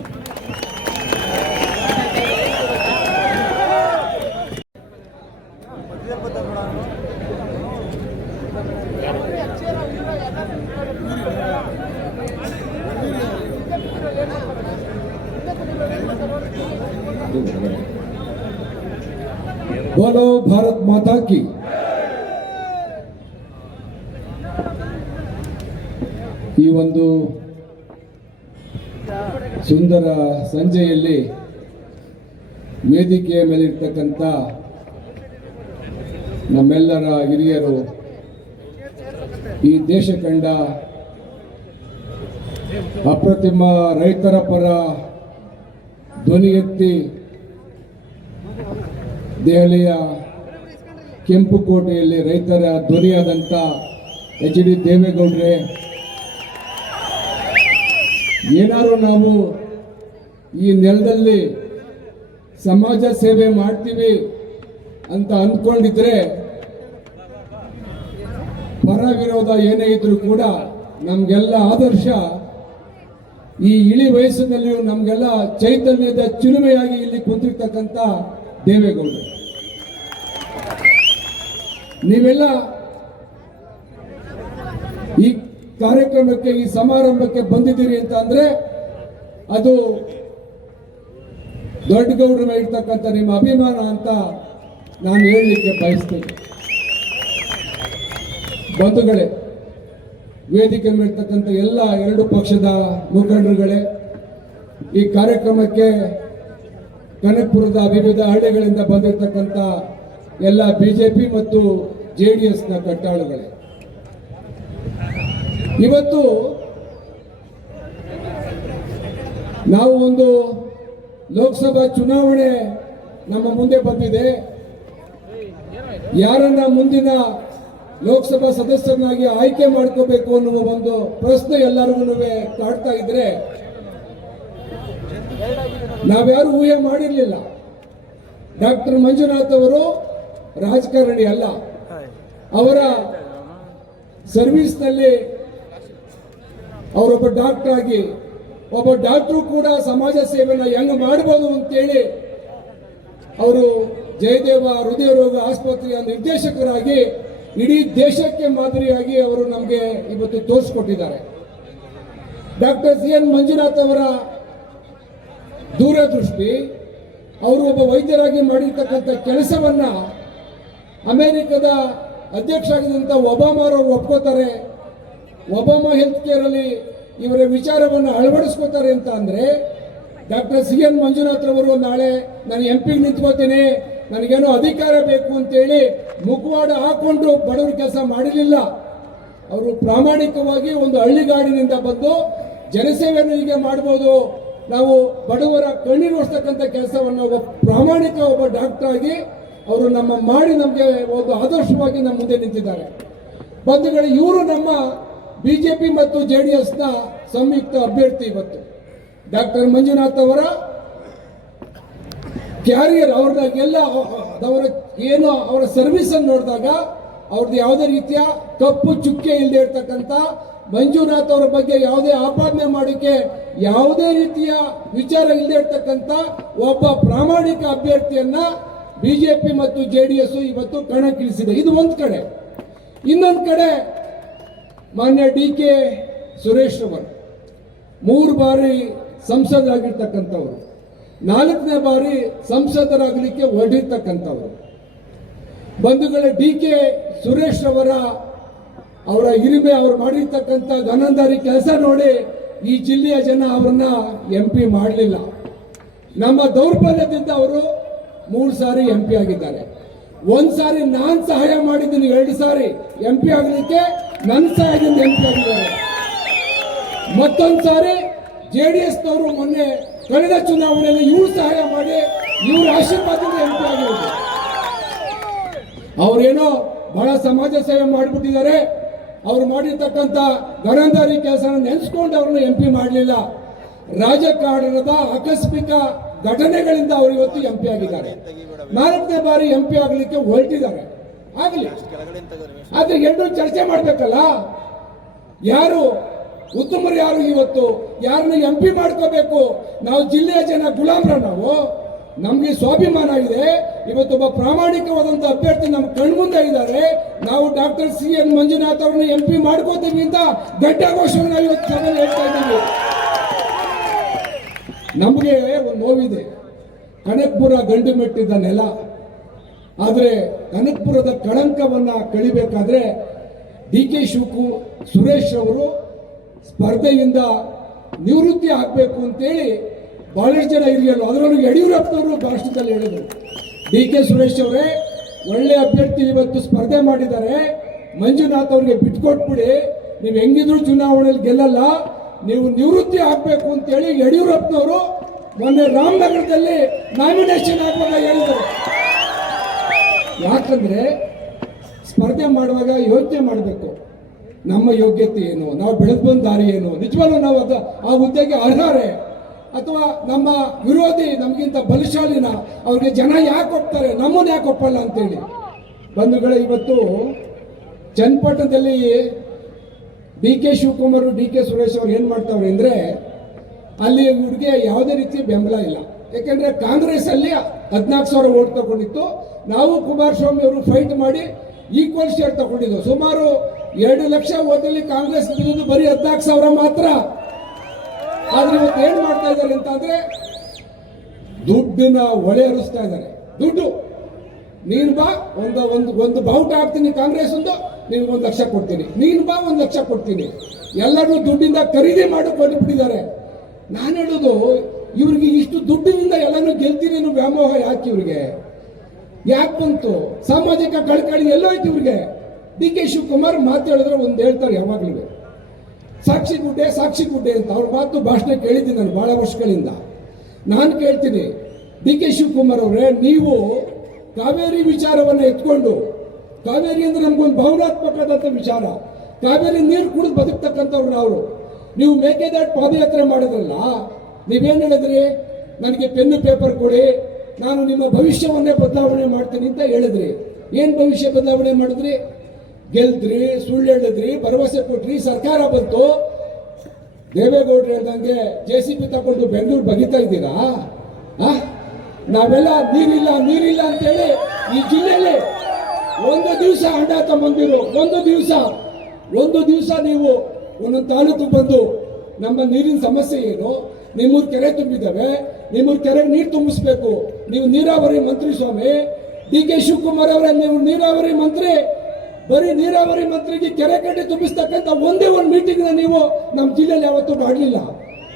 बोलो भारत माता की। ಈ ಒಂದು ಸುಂದರ ಸಂಜೆಯಲ್ಲಿ ವೇದಿಕೆಯ ಮೇಲಿರ್ತಕ್ಕಂಥ ನಮ್ಮೆಲ್ಲರ ಹಿರಿಯರು, ಈ ದೇಶ ಕಂಡ ಅಪ್ರತಿಮ ರೈತರ ಪರ ಧ್ವನಿ ಎತ್ತಿ ದೆಹಲಿಯ ಕೆಂಪುಕೋಟೆಯಲ್ಲಿ ರೈತರ ಧ್ವನಿಯಾದಂಥ HD ದೇವೇಗೌಡರೇ, ಏನಾದರೂ ನಾವು ಈ ನೆಲದಲ್ಲಿ ಸಮಾಜ ಸೇವೆ ಮಾಡ್ತೀವಿ ಅಂತ ಅಂದ್ಕೊಂಡಿದ್ರೆ ಪರ ವಿರೋಧ ಏನೇ ಇದ್ರೂ ಕೂಡ ನಮಗೆಲ್ಲ ಆದರ್ಶ, ಈ ಇಳಿ ವಯಸ್ಸಿನಲ್ಲಿಯೂ ನಮಗೆಲ್ಲ ಚೈತನ್ಯದ ಚಿಲುಮೆಯಾಗಿ ಇಲ್ಲಿ ಕುಂತಿರ್ತಕ್ಕಂಥ ದೇವೇಗೌಡರು. ನೀವೆಲ್ಲ ಈ ಕಾರ್ಯಕ್ರಮಕ್ಕೆ, ಈ ಸಮಾರಂಭಕ್ಕೆ ಬಂದಿದ್ದೀರಿ ಅಂತ ಅಂದ್ರೆ ಅದು ದೊಡ್ಡಗೌಡರ ಇರ್ತಕ್ಕಂಥ ನಿಮ್ಮ ಅಭಿಮಾನ ಅಂತ ನಾನು ಹೇಳಲಿಕ್ಕೆ ಬಯಸ್ತೇನೆ. ಬಂಧುಗಳೇ, ವೇದಿಕೆ ಮೇಲಿರ್ತಕ್ಕಂಥ ಎಲ್ಲ 2 ಪಕ್ಷದ ಮುಖಂಡರುಗಳೇ, ಈ ಕಾರ್ಯಕ್ರಮಕ್ಕೆ ಕನಕಪುರದ ವಿವಿಧ ಹಳ್ಳಿಗಳಿಂದ ಬಂದಿರತಕ್ಕಂಥ ಎಲ್ಲ ಬಿಜೆಪಿ ಮತ್ತು JDSನ ಕಟ್ಟಾಳುಗಳೇ, ಇವತ್ತು ನಾವು ಒಂದು ಲೋಕಸಭಾ ಚುನಾವಣೆ ನಮ್ಮ ಮುಂದೆ ಬಂದಿದೆ. ಯಾರನ್ನ ಮುಂದಿನ ಲೋಕಸಭಾ ಸದಸ್ಯರನ್ನಾಗಿ ಆಯ್ಕೆ ಮಾಡ್ಕೋಬೇಕು ಅನ್ನುವ ಒಂದು ಪ್ರಶ್ನೆ ಎಲ್ಲರಿಗೂ ಕಾಡ್ತಾ ಇದ್ರೆ, ನಾವ್ಯಾರು ಊಹೆ ಮಾಡಿರಲಿಲ್ಲ. ಡಾಕ್ಟರ್ ಮಂಜುನಾಥ್ ಅವರು ರಾಜಕಾರಣಿ ಅಲ್ಲ. ಅವರ ಸರ್ವಿಸ್ನಲ್ಲಿ ಅವರೊಬ್ಬ ಡಾಕ್ಟರ್ ಆಗಿ, ಒಬ್ಬ ಡಾಕ್ಟರು ಕೂಡ ಸಮಾಜ ಸೇವೆನ ಹೆಂಗ್ ಮಾಡಬಹುದು ಅಂತೇಳಿ ಅವರು ಜಯದೇವ ಹೃದಯ ರೋಗ ಆಸ್ಪತ್ರೆಯ ನಿರ್ದೇಶಕರಾಗಿ ಇಡೀ ದೇಶಕ್ಕೆ ಮಾದರಿಯಾಗಿ ಅವರು ನಮಗೆ ಇವತ್ತು ತೋರಿಸಿಕೊಟ್ಟಿದ್ದಾರೆ. ಡಾಕ್ಟರ್ CN ಮಂಜುನಾಥ್ ಅವರ ದೂರದೃಷ್ಟಿ, ಅವರು ಒಬ್ಬ ವೈದ್ಯರಾಗಿ ಮಾಡಿರ್ತಕ್ಕಂಥ ಕೆಲಸವನ್ನ ಅಮೆರಿಕದ ಅಧ್ಯಕ್ಷ ಆಗಿದ್ದಂಥ ಒಬಾಮಾ ಅವರು ಒಪ್ಕೋತಾರೆ. ಒಬಾಮಾ ಹೆಲ್ತ್ ಕೇರ್ ಅಲ್ಲಿ ಇವರ ವಿಚಾರವನ್ನು ಅಳವಡಿಸ್ಕೋತಾರೆ ಅಂತ ಅಂದ್ರೆ, ಡಾಕ್ಟರ್ CN ಮಂಜುನಾಥ್ ಅವರು ನಾಳೆ ನಾನು MP ನಿಂತ್ಕೋತೀನಿ, ನನಗೇನೋ ಅಧಿಕಾರ ಬೇಕು ಅಂತೇಳಿ ಮುಖವಾಡ ಹಾಕೊಂಡು ಬಡವರ ಕೆಲಸ ಮಾಡಿರಲಿಲ್ಲ. ಅವರು ಪ್ರಾಮಾಣಿಕವಾಗಿ ಒಂದು ಹಳ್ಳಿಗಾಡಿನಿಂದ ಬಂದು ಜನಸೇವೆಯನ್ನು ಹೀಗೆ ಮಾಡ್ಬೋದು, ನಾವು ಬಡವರ ಕಣ್ಣೀರು ಒರೆಸ್ತಕ್ಕಂಥ ಕೆಲಸವನ್ನು ಒಬ್ಬ ಪ್ರಾಮಾಣಿಕ ಒಬ್ಬ ಡಾಕ್ಟರ್ ಆಗಿ ಅವರು ನಮಗೆ ಒಂದು ಆದರ್ಶವಾಗಿ ನಮ್ಮ ಮುಂದೆ ನಿಂತಿದ್ದಾರೆ. ಬಂಧುಗಳು, ಇವರು ನಮ್ಮ ಬಿಜೆಪಿ ಮತ್ತು JDSನ ಸಂಯುಕ್ತ ಅಭ್ಯರ್ಥಿ. ಇವತ್ತು ಡಾಕ್ಟರ್ ಮಂಜುನಾಥ್ ಅವರ ಕ್ಯಾರಿಯರ್, ಅವ್ರನ್ನೆಲ್ಲ ಅವರ ಸರ್ವಿಸ್ ಅನ್ನು ನೋಡಿದಾಗ ಅವ್ರದ್ದು ಯಾವುದೇ ರೀತಿಯ ಕಪ್ಪು ಚುಕ್ಕೆ ಇಲ್ಲದೆ ಇರ್ತಕ್ಕಂಥ ಮಂಜುನಾಥ್ ಅವರ ಬಗ್ಗೆ ಯಾವುದೇ ಆಪಾದನೆ ಮಾಡೋಕ್ಕೆ ಯಾವುದೇ ರೀತಿಯ ವಿಚಾರ ಇಲ್ಲದೆ ಇರ್ತಕ್ಕಂಥ ಒಬ್ಬ ಪ್ರಾಮಾಣಿಕ ಅಭ್ಯರ್ಥಿಯನ್ನ ಬಿಜೆಪಿ ಮತ್ತು ಜೆಡಿಎಸ್ ಇವತ್ತು ಕಣಕ್ಕಿಳಿಸಿದೆ. ಇದು ಒಂದು ಕಡೆ. ಇನ್ನೊಂದು ಕಡೆ ಮಾನ್ಯ ಡಿ.ಕೆ. ಸುರೇಶ್ ಅವರು 3 ಬಾರಿ ಸಂಸದರಾಗಿರ್ತಕ್ಕಂಥವ್ರು, 4ನೇ ಬಾರಿ ಸಂಸದರಾಗಲಿಕ್ಕೆ ಹೊರಟಿರ್ತಕ್ಕಂಥವ್ರು. ಬಂಧುಗಳೇ, ಡಿ.ಕೆ. ಸುರೇಶ್ ಅವರ ಹಿರಿಮೆ, ಅವರು ಮಾಡಿರ್ತಕ್ಕಂಥ ಗನಂದಾರಿ ಕೆಲಸ ನೋಡಿ ಈ ಜಿಲ್ಲೆಯ ಜನ ಅವರನ್ನ MP ಮಾಡಲಿಲ್ಲ. ನಮ್ಮ ದೌರ್ಬಲ್ಯದಿಂದ ಅವರು 3 ಸಾರಿ MP ಆಗಿದ್ದಾರೆ. 1 ಸಾರಿ ನಾನು ಸಹಾಯ ಮಾಡಿದ್ದೀನಿ, 2 ಸಾರಿ MP ಆಗಲಿಕ್ಕೆ ನನ್ನ ಸಹಾಯದಿಂದ MP ಆಗಿದ್ದಾರೆ. ಮತ್ತೊಂದು ಸಾರಿ JDS ನವರು ಮೊನ್ನೆ ಕಳೆದ ಚುನಾವಣೆಯಲ್ಲಿ ಇವ್ರು ಸಹಾಯ ಮಾಡಿ ಇವ್ರ ಆಶೀರ್ವಾದದಿಂದ MP ಆಗಿರೋದು. ಅವರೇನೋ ಬಹಳ ಸಮಾಜ ಸೇವೆ ಮಾಡಿಬಿಟ್ಟಿದ್ದಾರೆ. ಅವ್ರು ಮಾಡಿರ್ತಕ್ಕಂಥ ಗರಂದಾರಿ ಕೆಲಸನ ನೆನೆಸ್ಕೊಂಡು ಅವ್ರನ್ನ MP ಮಾಡಲಿಲ್ಲ. ರಾಜಕಾರಣದ ಆಕಸ್ಮಿಕ ಘಟನೆಗಳಿಂದ ಅವರು ಇವತ್ತು MP ಆಗಿದ್ದಾರೆ. 4ನೇ ಬಾರಿ MP ಆಗಲಿಕ್ಕೆ ಹೊರಟಿದ್ದಾರೆ. ಆಗಲಿ, ಆದ್ರೆ ಎಲ್ಲರೂ ಚರ್ಚೆ ಮಾಡಬೇಕಲ್ಲ, ಯಾರು ಉತ್ತಮರು, ಯಾರು ಇವತ್ತು ಯಾರನ್ನ MP ಮಾಡ್ಕೋಬೇಕು. ನಾವು ಜಿಲ್ಲೆಯ ಜನ ಗುಲಾಮ್ರ, ನಮ್ಗೆ ಸ್ವಾಭಿಮಾನ ಇದೆ. ಇವತ್ತೊಬ್ಬ ಪ್ರಾಮಾಣಿಕವಾದಂತ ಅಭ್ಯರ್ಥಿ ನಮ್ಮ ಕಣ್ಮುಂದೆ ಇದ್ದಾರೆ. ನಾವು ಡಾಕ್ಟರ್ CN ಮಂಜುನಾಥ್ ಅವ್ರನ್ನ MP ಮಾಡ್ಕೋತೀವಿ ಅಂತ ಘಂಟಾಘೋಷವನ್ನು ಇವತ್ತು ಸಭೆಯಲ್ಲಿ ಹೇಳ್ತಾ ಇದ್ದೀವಿ. ನಮಗೆ ಒಂದು ನೋವಿದೆ. ಕನಕಪುರ ಗಂಡು ಮೆಟ್ಟಿದ ನೆಲ, ಆದ್ರೆ ಕನಕಪುರದ ಕಳಂಕವನ್ನ ಕಳಿಬೇಕಾದ್ರೆ ಡಿ.ಕೆ. ಸುರೇಶ್ ಅವರು ಸ್ಪರ್ಧೆಯಿಂದ ನಿವೃತ್ತಿ ಆಗಬೇಕು ಅಂತೇಳಿ ಬಹಳಷ್ಟು ಜನ ಹಿರಿಯರು, ಅದರಲ್ಲೂ ಯಡಿಯೂರಪ್ಪನವರು ಭಾಷಣದಲ್ಲಿ ಹೇಳಿದರು, ಡಿ.ಕೆ. ಸುರೇಶ್ ಅವರೇ ಒಳ್ಳೆ ಅಭ್ಯರ್ಥಿ ಇವತ್ತು ಸ್ಪರ್ಧೆ ಮಾಡಿದ್ದಾರೆ, ಮಂಜುನಾಥ್ ಅವ್ರಿಗೆ ಬಿಟ್ಕೊಟ್ಬಿಡಿ, ನೀವು ಹೆಂಗಿದ್ರು ಚುನಾವಣೆಯಲ್ಲಿ ಗೆಲ್ಲಲ್ಲ, ನೀವು ನಿವೃತ್ತಿ ಆಗಬೇಕು ಅಂತೇಳಿ ಯಡಿಯೂರಪ್ಪನವರು ಮೊನ್ನೆ ರಾಮನಗರದಲ್ಲಿ ನಾಮಿನೇಷನ್ ಆಗುವಾಗ ಹೇಳಿದರು. ಯಾಕಂದ್ರೆ ಸ್ಪರ್ಧೆ ಮಾಡುವಾಗ ಯೋಚನೆ ಮಾಡಬೇಕು, ನಮ್ಮ ಯೋಗ್ಯತೆ ಏನು, ನಾವು ಬೆಳೆದು ಬಂದ ದಾರಿ ಏನು, ನಿಜವಾಗ್ಲೂ ನಾವು ಆ ಹುದ್ದೆಗೆ ಅರ್ಹರೇ, ಅಥವಾ ನಮ್ಮ ವಿರೋಧಿ ನಮಗಿಂತ ಬಲಶಾಲಿನ, ಅವ್ರಿಗೆ ಜನ ಯಾಕೆ ಒಪ್ತಾರೆ, ನಮ್ಮನ್ನು ಯಾಕೆ ಒಪ್ಪಲ್ಲ ಅಂತೇಳಿ. ಬಂಧುಗಳೇ, ಇವತ್ತು ಚನ್ನಪಟ್ಟಣದಲ್ಲಿ ಡಿ.ಕೆ. ಶಿವಕುಮಾರ್, ಡಿ.ಕೆ. ಸುರೇಶ್ ಅವರು ಏನು ಮಾಡ್ತಾವ್ರೆ ಅಂದರೆ, ಅಲ್ಲಿ ಇವ್ರಿಗೆ ಯಾವುದೇ ರೀತಿಯ ಬೆಂಬಲ ಇಲ್ಲ. ಯಾಕೆಂದರೆ ಕಾಂಗ್ರೆಸ್ ಅಲ್ಲಿ 14,000 ಓಟ್ ತಗೊಂಡಿತ್ತು. ನಾವು ಕುಮಾರಸ್ವಾಮಿ ಅವರು ಫೈಟ್ ಮಾಡಿ ಈಕ್ವಲ್ ಶೇರ್ ತಗೊಂಡಿದ್ದು. ಸುಮಾರು 2 ಲಕ್ಷ ಓಟಲ್ಲಿ ಕಾಂಗ್ರೆಸ್ ಗೆಲ್ಲೋದು ಬರೀ 14,000 ಮಾತ್ರ. ಆದ್ರೆ ಇವತ್ತು ಏನ್ ಮಾಡ್ತಾ ಇದ್ದಾರೆ ಅಂತ ಅಂದ್ರೆ, ದುಡ್ಡನ್ನ ಒಳೆ ಹರಿಸ್ತಾ ಇದ್ದಾರೆ. ದುಡ್ಡು, ನೀನು ಬಾ, ಒಂದು ಬಾವುಟ ಹಾಕ್ತೀನಿ ಕಾಂಗ್ರೆಸ್ ಒಂದು, ನಿನ್ಗೆ 1 ಲಕ್ಷ ಕೊಡ್ತೀನಿ, ನೀನು ಬಾ 1 ಲಕ್ಷ ಕೊಡ್ತೀನಿ, ಎಲ್ಲರೂ ದುಡ್ಡಿಂದ ಖರೀದಿ ಮಾಡಿಕೊಂಡು ಬಿಟ್ಟಿದ್ದಾರೆ. ನಾನು ಹೇಳೋದು, ಇವ್ರಿಗೆ ಇಷ್ಟು ದುಡ್ಡಿನಿಂದ ಎಲ್ಲಾನು ಗೆಲ್ತೀನಿ ಅನ್ನೋ ವ್ಯಾಮೋಹ ಯಾಕೆ ಇವ್ರಿಗೆ, ಯಾಕೆ ಬಂತು? ಸಾಮಾಜಿಕ ಕಳಕಳಿ ಎಲ್ಲೋಯ್ತು ಇವ್ರಿಗೆ? ಡಿ.ಕೆ. ಶಿವಕುಮಾರ್ ಮಾತು ಹೇಳಿದ್ರೆ ಒಂದು ಹೇಳ್ತಾರೆ ಯಾವಾಗಲೂ, ಸಾಕ್ಷಿ ಗುಡ್ಡೆ ಅಂತ. ಅವ್ರ ಮಾತು ಭಾಷಣ ಕೇಳಿದ್ದೀನಿ ನಾನು ಬಹಳ ವರ್ಷಗಳಿಂದ. ನಾನು ಕೇಳ್ತೀನಿ, ಡಿ.ಕೆ. ಶಿವಕುಮಾರ್ ಅವರೇ, ನೀವು ಕಾವೇರಿ ವಿಚಾರವನ್ನು ಎತ್ಕೊಂಡು, ಕಾವೇರಿ ಅಂದ್ರೆ ನಮ್ಗೊಂದು ಭಾವನಾತ್ಮಕವಾದಂಥ ವಿಚಾರ, ಕಾವೇರಿ ನೀರು ಕುಡಿದು ಬದುಕ್ತಕ್ಕಂಥವ್ರು ಅವರು. ನೀವು ಮೇಕೆದಾಟು ಪಾದಯಾತ್ರೆ ಮಾಡಿದ್ರಲ್ಲ, ನೀವೇನು ಹೇಳಿದ್ರಿ? ನನಗೆ ಪೆನ್ನು ಪೇಪರ್ ಕೊಡಿ, ನಾನು ನಿಮ್ಮ ಭವಿಷ್ಯವನ್ನೇ ಬದಲಾವಣೆ ಮಾಡ್ತೀನಿ ಅಂತ ಹೇಳಿದ್ರಿ. ಏನು ಭವಿಷ್ಯ ಬದಲಾವಣೆ ಮಾಡಿದ್ರಿ? ಗೆಲ್ದ್ರಿ, ಸುಳ್ಳು ಹೇಳಿದ್ರಿ, ಭರವಸೆ ಕೊಟ್ರಿ, ಸರ್ಕಾರ ಬಂತು, ದೇವೇಗೌಡರು ಹೇಳ್ದಂಗೆ JCB ತಗೊಂಡು ಬೆಂಗಳೂರು ಬಗಿತಾ ಇದ್ದೀರಾ? ನಾವೆಲ್ಲ ನೀರಿಲ್ಲ ಅಂತೇಳಿ ಈ ಜಿಲ್ಲೆಯಲ್ಲಿ ಒಂದು ದಿವಸ ಹಂಡ ತಗೊಂಡಿರು, ಒಂದು ದಿವಸ ನೀವು ಒಂದೊಂದು ತಾಲೂಕು ಬಂದು ನಮ್ಮ ನೀರಿನ ಸಮಸ್ಯೆ ಏನು, ನಿಮ್ಮೂರು ಕೆರೆ ತುಂಬಿದ್ದಾವೆ, ನಿಮ್ಮೂರು ಕೆರೆಗೆ ನೀರು ತುಂಬಿಸ್ಬೇಕು, ನೀವು ನೀರಾವರಿ ಮಂತ್ರಿ ಸ್ವಾಮಿ. ಡಿ.ಕೆ. ಶಿವಕುಮಾರ್ ಅವರೇ, ನೀವು ನೀರಾವರಿ ಮಂತ್ರಿ, ಬರೀ ನೀರಾವರಿ ಮಂತ್ರಿಗೆ ಕೆರೆ ಕಟ್ಟಿ ತುಂಬಿಸ್ತಕ್ಕಂಥ ಒಂದೇ ಒಂದು ಮೀಟಿಂಗ್ ನೀವು ನಮ್ಮ ಜಿಲ್ಲೆಯಲ್ಲಿ ಯಾವತ್ತೂ ಮಾಡಲಿಲ್ಲ.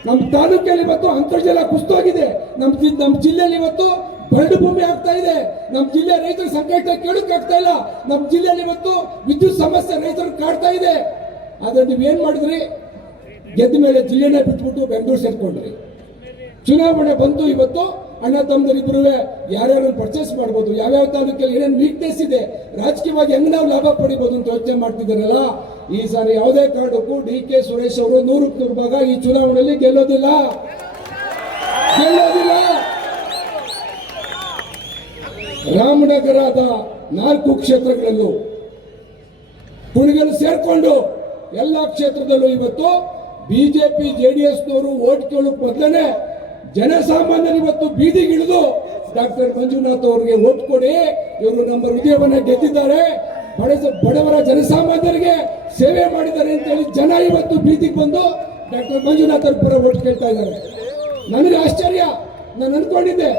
ನಮ್ಮ ತಾಲೂಕಲ್ಲಿ ಇವತ್ತು ಅಂತರ್ಜಲ ಕುಸಿತೋಗಿದೆ. ನಮ್ಮ ಜಿಲ್ಲೆಯಲ್ಲಿ ಇವತ್ತು ಬರಡು ಭೂಮಿ ಆಗ್ತಾ ಇದೆ. ನಮ್ಮ ಜಿಲ್ಲೆ ರೈತರ ಸಂಕಷ್ಟ ಕೇಳಕ್ಕಾಗ್ತಾ ಇಲ್ಲ. ನಮ್ಮ ಜಿಲ್ಲೆಯಲ್ಲಿ ಇವತ್ತು ವಿದ್ಯುತ್ ಸಮಸ್ಯೆ ರೈತರು ಕಾಡ್ತಾ ಇದೆ. ಆದ್ರೆ ನೀವೇನ್ ಮಾಡಿದ್ರಿ? ಗೆದ್ದ ಮೇಲೆ ಜಿಲ್ಲೆನೇ ಬಿಟ್ಬಿಟ್ಟು ಬೆಂಗಳೂರು ಸೇರ್ಕೊಂಡ್ರಿ. ಚುನಾವಣೆ ಬಂತು, ಇವತ್ತು ಅಣ್ಣ ತಮ್ಮದರಿಬ್ಬರು ಯಾರ್ಯಾರು ಪರ್ಚೇಸ್ ಮಾಡ್ಬೋದು, ಯಾವ್ಯಾವ ತಾಲೂಕಲ್ಲಿ ಏನೇನು ವೀಕ್ನೆಸ್ ಇದೆ, ರಾಜಕೀಯವಾಗಿ ಹೆಂಗ್ ನಾವು ಲಾಭ ಪಡಿಬೋದು ಅಂತ ಯೋಚನೆ ಮಾಡ್ತಿದ್ದಾರಲ್ಲ. ಈ ಸಾರಿ ಯಾವುದೇ ಕಾರಣಕ್ಕೂ ಡಿ.ಕೆ. ಸುರೇಶ್ ಅವರು 100ಕ್ಕೆ 100 ಭಾಗ ಈ ಚುನಾವಣೆಯಲ್ಲಿ ಗೆಲ್ಲೋದಿಲ್ಲ. ರಾಮನಗರದ 4 ಕ್ಷೇತ್ರಗಳಲ್ಲೂ ಕುಣಿಗಲ್ ಸೇರ್ಕೊಂಡು ಎಲ್ಲಾ ಕ್ಷೇತ್ರದಲ್ಲೂ ಇವತ್ತು ಬಿಜೆಪಿ ಜೆಡಿಎಸ್ನವರು ಓಟ್ ಕೇಳೋಕ್ ಮೊದಲೇ ಜನಸಾಮಾನ್ಯರು ಇವತ್ತು ಬೀದಿಗಿಳಿದು ಡಾಕ್ಟರ್ ಮಂಜುನಾಥ್ ಅವರಿಗೆ ಓಟ್ ಕೊಡಿ, ಇವರು ನಮ್ಮ ಹೃದಯವನ್ನ ಗೆದ್ದಿದ್ದಾರೆ, ಬಡವರ ಜನಸಾಮಾನ್ಯರಿಗೆ ಸೇವೆ ಮಾಡಿದ್ದಾರೆ ಅಂತ ಹೇಳಿ ಜನ ಇವತ್ತು ಬೀದಿಗೆ ಬಂದು ಡಾಕ್ಟರ್ ಮಂಜುನಾಥ್ ಅವ್ರ ಪರ ಓಟ್ ಕೇಳ್ತಾ ಇದ್ದಾರೆ. ನನಗೆ ಆಶ್ಚರ್ಯ, ನಾನು ಅನ್ಕೊಂಡಿದ್ದೆ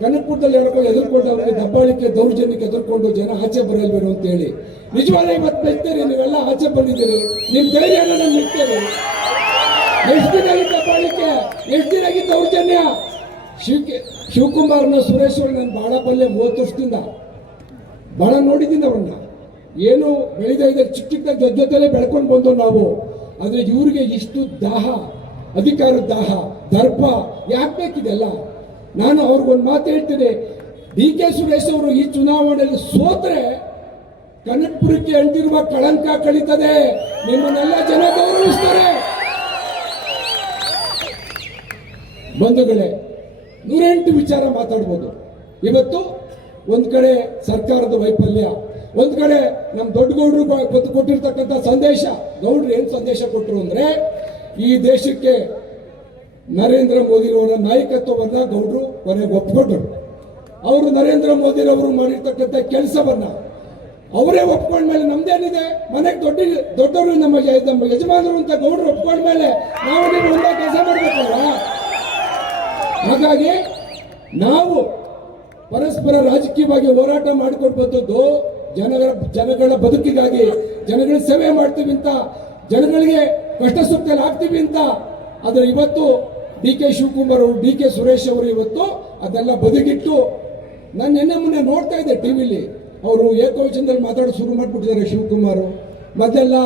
ಕನಕಪುರದಲ್ಲಿ ಯಾರೋ ಎದುರ್ಕೊಂಡು ಅವ್ರಿಗೆ ದಬ್ಬಾಳಿಕೆ ದೌರ್ಜನ್ಯಕ್ಕೆ ಎದುರ್ಕೊಂಡು ಜನ ಆಚೆ ಬರಲ್ಬೇರು ಅಂತ ಹೇಳಿ. ನಿಜವಾದ ಇವತ್ತು ಬೆಳ್ತೀರಿ, ನೀವೆಲ್ಲ ಆಚೆ ಬಂದಿದ್ದೀರಿ, ನಿಮ್ ಧೈರ್ಯನ ನಾನು ನಿಲ್ತೇನೆ. ಎಷ್ಟು ದಿನ ಆಗಿದ್ದ ದಬ್ಬಾಳಿಕೆ, ಎಷ್ಟು ದಿನ ಆಗಿದ್ದ ದೌರ್ಜನ್ಯ? ಶಿವಕುಮಾರ್ನ ಸುರೇಶ್ ಅವ್ರು ನಾನು ಬಹಳ ಬಲ್ಲೆ 30 ವರ್ಷದಿಂದ ಬಹಳ ನೋಡಿದ್ದೀನಿ ಅವ್ರನ್ನ. ಏನು ಬೆಳೆದ ಚಿಕ್ಕ ಚಿಕ್ಕ ಜೊತೆಲೆ ಬೆಳ್ಕೊಂಡು ಬಂದು ನಾವು. ಆದ್ರೆ ಇವ್ರಿಗೆ ಇಷ್ಟು ದಾಹ, ಅಧಿಕಾರದ ದಾಹ, ದರ್ಪ ಯಾಕೆ ಬೇಕಿದೆಲ್ಲ? ನಾನು ಅವ್ರಿಗೊಂದು ಮಾತು ಹೇಳ್ತೀನಿ, ಡಿ.ಕೆ. ಸುರೇಶ್ ಅವರು ಈ ಚುನಾವಣೆಯಲ್ಲಿ ಸೋತ್ರೆ ಕನಕಪುರಕ್ಕೆ ಅಂಟಿರುವ ಕಳಂಕ ಕಳೀತದೆ, ನಿಮ್ಮನ್ನೆಲ್ಲ ಜನ ಗೌರವಿಸ್ತಾರೆ. ಬಂಧುಗಳೇ, 108 ವಿಚಾರ ಮಾತಾಡ್ಬೋದು. ಇವತ್ತು ಒಂದ್ ಕಡೆ ಸರ್ಕಾರದ ವೈಫಲ್ಯ, ಒಂದ್ ಕಡೆ ನಮ್ಮ ದೊಡ್ಡ ಗೌಡ್ರು ಕೊಟ್ಟಿರ್ತಕ್ಕಂಥ ಸಂದೇಶ. ಗೌಡ್ರು ಏನ್ ಸಂದೇಶ ಕೊಟ್ಟರು ಅಂದ್ರೆ, ಈ ದೇಶಕ್ಕೆ ನರೇಂದ್ರ ಮೋದಿರವರ ನಾಯಕತ್ವವನ್ನ ಗೌಡ್ರು ಕೊನೆಗೆ ಒಪ್ಕೊಂಡ್ರು. ಅವರು ನರೇಂದ್ರ ಮೋದಿರವರು ಮಾಡಿರ್ತಕ್ಕಂಥ ಕೆಲಸವನ್ನ ಅವರೇ ಒಪ್ಕೊಂಡ್ಮೇಲೆ ನಮ್ದೇನಿದೆ, ಮನೆಗೆ ದೊಡ್ಡವರು ನಮ್ಮ ಯಜಮಾನರು ಅಂತ ಗೌಡ್ರು ಒಪ್ಕೊಂಡ್ಮೇಲೆ ನಾವು ನೀವು ಒಂದೇ ಕೆಲಸ ಮಾಡ್ಬೇಕಲ್ಲ. ಹಾಗಾಗಿ ನಾವು ಪರಸ್ಪರ ರಾಜಕೀಯವಾಗಿ ಹೋರಾಟ ಮಾಡಿಕೊಂಡು ಬಂದದ್ದು ಜನಗಳ ಬದುಕಿಗಾಗಿ, ಜನಗಳ ಸೇವೆ ಮಾಡ್ತೀವಿ ಅಂತ, ಜನಗಳಿಗೆ ಕಷ್ಟ ಸುಖದಲ್ಲಿ ಆಗ್ತೀವಿ ಅಂತ. ಆದ್ರೆ ಇವತ್ತು ಡಿ.ಕೆ. ಶಿವಕುಮಾರ್ ಅವರು, ಡಿ.ಕೆ. ಸುರೇಶ್ ಅವರು ಇವತ್ತು ಅದೆಲ್ಲ ಬದುಕಿಟ್ಟು, ನಾನು ನಿನ್ನೆ ಮೊನ್ನೆ ನೋಡ್ತಾ ಇದ್ದೆ ಟಿವಿಲಿ, ಅವರು ಏಕವಚನದಲ್ಲಿ ಮಾತಾಡೋದು ಶುರು ಮಾಡಿಬಿಟ್ಟಿದ್ದಾರೆ. ಶಿವಕುಮಾರ್ ಮೊದಲೆಲ್ಲ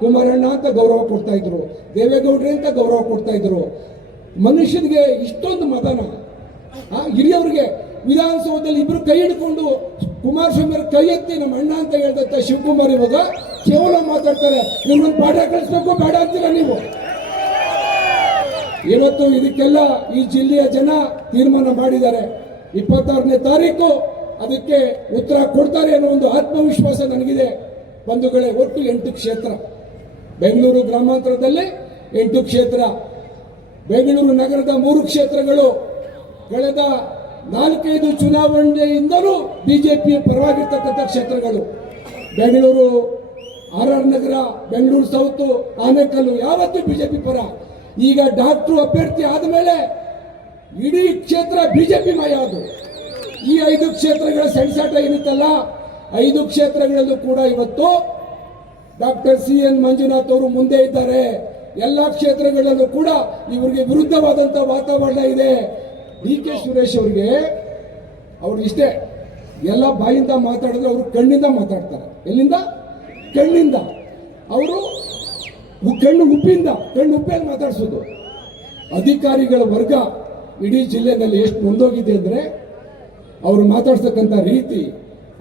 ಕುಮಾರಣ್ಣ ಅಂತ ಗೌರವ ಕೊಡ್ತಾ ಇದ್ರು, ದೇವೇಗೌಡ್ರೆ ಅಂತ ಗೌರವ ಕೊಡ್ತಾ ಇದ್ರು. ಮನುಷ್ಯನಿಗೆ ಇಷ್ಟೊಂದು ಮತನ, ಹಿರಿಯವ್ರಿಗೆ ವಿಧಾನಸೌಧದಲ್ಲಿ ಇಬ್ರು ಕೈ ಹಿಡ್ಕೊಂಡು ಕುಮಾರಸ್ವಾಮಿ ಅವ್ರ ಕೈ ಎತ್ತಿ ನಮ್ಮ ಅಣ್ಣ ಅಂತ ಹೇಳ್ದಂತ ಶಿವಕುಮಾರ್ ಇವಾಗ ಕೇವಲ ಮಾತಾಡ್ತಾರೆ. ನಿಮ್ಮನ್ನು ಪಾಠ ಕಳಿಸ್ಬೇಕು ಬೇಡ ಅಂತೀರಾ ನೀವು? ಇವತ್ತು ಇದಕ್ಕೆಲ್ಲ ಈ ಜಿಲ್ಲೆಯ ಜನ ತೀರ್ಮಾನ ಮಾಡಿದ್ದಾರೆ. 26ನೇ ತಾರೀಕು ಅದಕ್ಕೆ ಉತ್ತರ ಕೊಡ್ತಾರೆ ಅನ್ನೋ ಒಂದು ಆತ್ಮವಿಶ್ವಾಸ ನನಗಿದೆ. ಬಂಧುಗಳೇ, ಒಟ್ಟು 8 ಕ್ಷೇತ್ರ, ಬೆಂಗಳೂರು ಗ್ರಾಮಾಂತರದಲ್ಲಿ 8 ಕ್ಷೇತ್ರ, ಬೆಂಗಳೂರು ನಗರದ 3 ಕ್ಷೇತ್ರಗಳು. ಕಳೆದ 4-5 ಚುನಾವಣೆಯಿಂದಲೂ ಬಿಜೆಪಿ ಪರವಾಗಿರ್ತಕ್ಕಂಥ ಕ್ಷೇತ್ರಗಳು. ಬೆಂಗಳೂರು RR ನಗರ, ಬೆಂಗಳೂರು ಸೌತ್, ಆನೇಕಲ್ಲು ಯಾವತ್ತೂ ಬಿಜೆಪಿ ಪರ. ಈಗ ಡಾಕ್ಟ್ರು ಅಭ್ಯರ್ಥಿ ಆದಮೇಲೆ ಇಡೀ ಕ್ಷೇತ್ರ ಬಿಜೆಪಿ ಮಯ ಅದು. ಈ 5 ಕ್ಷೇತ್ರಗಳ ಸೆಣಸಾಟ ಏನಿತ್ತಲ್ಲ, 5 ಕ್ಷೇತ್ರಗಳಲ್ಲೂ ಕೂಡ ಇವತ್ತು ಡಾಕ್ಟರ್ CN ಮಂಜುನಾಥ್ ಅವರು ಮುಂದೆ ಇದ್ದಾರೆ. ಎಲ್ಲ ಕ್ಷೇತ್ರಗಳಲ್ಲೂ ಕೂಡ ಇವರಿಗೆ ವಿರುದ್ಧವಾದಂತ ವಾತಾವರಣ ಇದೆ. ಡಿ.ಕೆ. ಸುರೇಶ್ ಅವರಿಗೆ ಅವ್ರು ಇಷ್ಟೇ, ಎಲ್ಲ ಬಾಯಿಂದ ಮಾತಾಡಿದ್ರೆ ಅವರು ಕಣ್ಣಿಂದ ಮಾತಾಡ್ತಾರೆ. ಎಲ್ಲಿಂದ? ಕಣ್ಣಿಂದ. ಅವರು ಕಣ್ಣು ಉಪ್ಪಲ್ಲಿ ಮಾತಾಡ್ಸೋದು. ಅಧಿಕಾರಿಗಳ ವರ್ಗ ಇಡೀ ಜಿಲ್ಲೆನಲ್ಲಿ ಎಷ್ಟು ಮುಂದೋಗಿದೆ ಅಂದ್ರೆ, ಅವರು ಮಾತಾಡ್ತಕ್ಕಂಥ ರೀತಿ,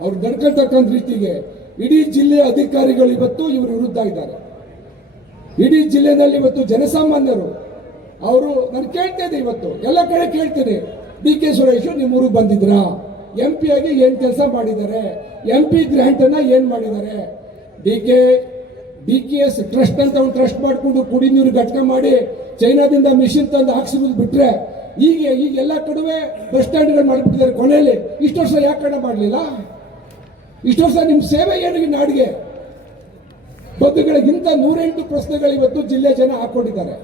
ಅವ್ರು ನಡ್ಕೊಳ್ತಕ್ಕಂಥ ರೀತಿಗೆ ಇಡೀ ಜಿಲ್ಲೆಯ ಅಧಿಕಾರಿಗಳು ಇವತ್ತು ಇವರು ವಿರುದ್ಧ ಇದ್ದಾರೆ. ಇಡೀ ಜಿಲ್ಲೆನಲ್ಲಿ ಇವತ್ತು ಜನಸಾಮಾನ್ಯರು ಅವರು, ನಾನು ಕೇಳ್ತಾ ಇದ್ದೆ, ಇವತ್ತು ಎಲ್ಲ ಕಡೆ ಕೇಳ್ತೀನಿ, ಡಿ.ಕೆ. ಸುರೇಶ್ ನಿಮ್ಮೂರಿಗೆ ಬಂದಿದ್ರಾ? MP ಆಗಿ ಏನ್ ಕೆಲಸ ಮಾಡಿದ್ದಾರೆ? MP ಗ್ರಾಂಟ್ ಅನ್ನ ಏನ್ ಮಾಡಿದ್ದಾರೆ? DKS ಟ್ರಸ್ಟ್ ಅಂತ ಒಂದು ಟ್ರಸ್ಟ್ ಮಾಡಿಕೊಂಡು ಕುಡಿ ನೀರು ಘಟಕ ಮಾಡಿ ಚೈನಾದಿಂದ ಮಿಷಿನ್ ತಂದು ಹಾಕ್ಸಿರೋದು ಬಿಟ್ರೆ, ಈಗ ಎಲ್ಲ ಕಡೆ ಬಸ್ ಸ್ಟ್ಯಾಂಡ್ಗಳು ಮಾಡಿಬಿಟ್ಟಿದ್ದಾರೆ. ಕೊನೆಯಲ್ಲಿ ಇಷ್ಟು ವರ್ಷ ಯಾಕೆ ಕಡೆ ಮಾಡಲಿಲ್ಲ? ಇಷ್ಟು ವರ್ಷ ನಿಮ್ಮ ಸೇವೆ ಏನು ಈ ನಾಡಿಗೆ? ಬಂಧುಗಳಿಗಿಂತ 108 ಪ್ರಶ್ನೆಗಳು ಇವತ್ತು ಜಿಲ್ಲೆ ಜನ ಹಾಕೊಂಡಿದ್ದಾರೆ.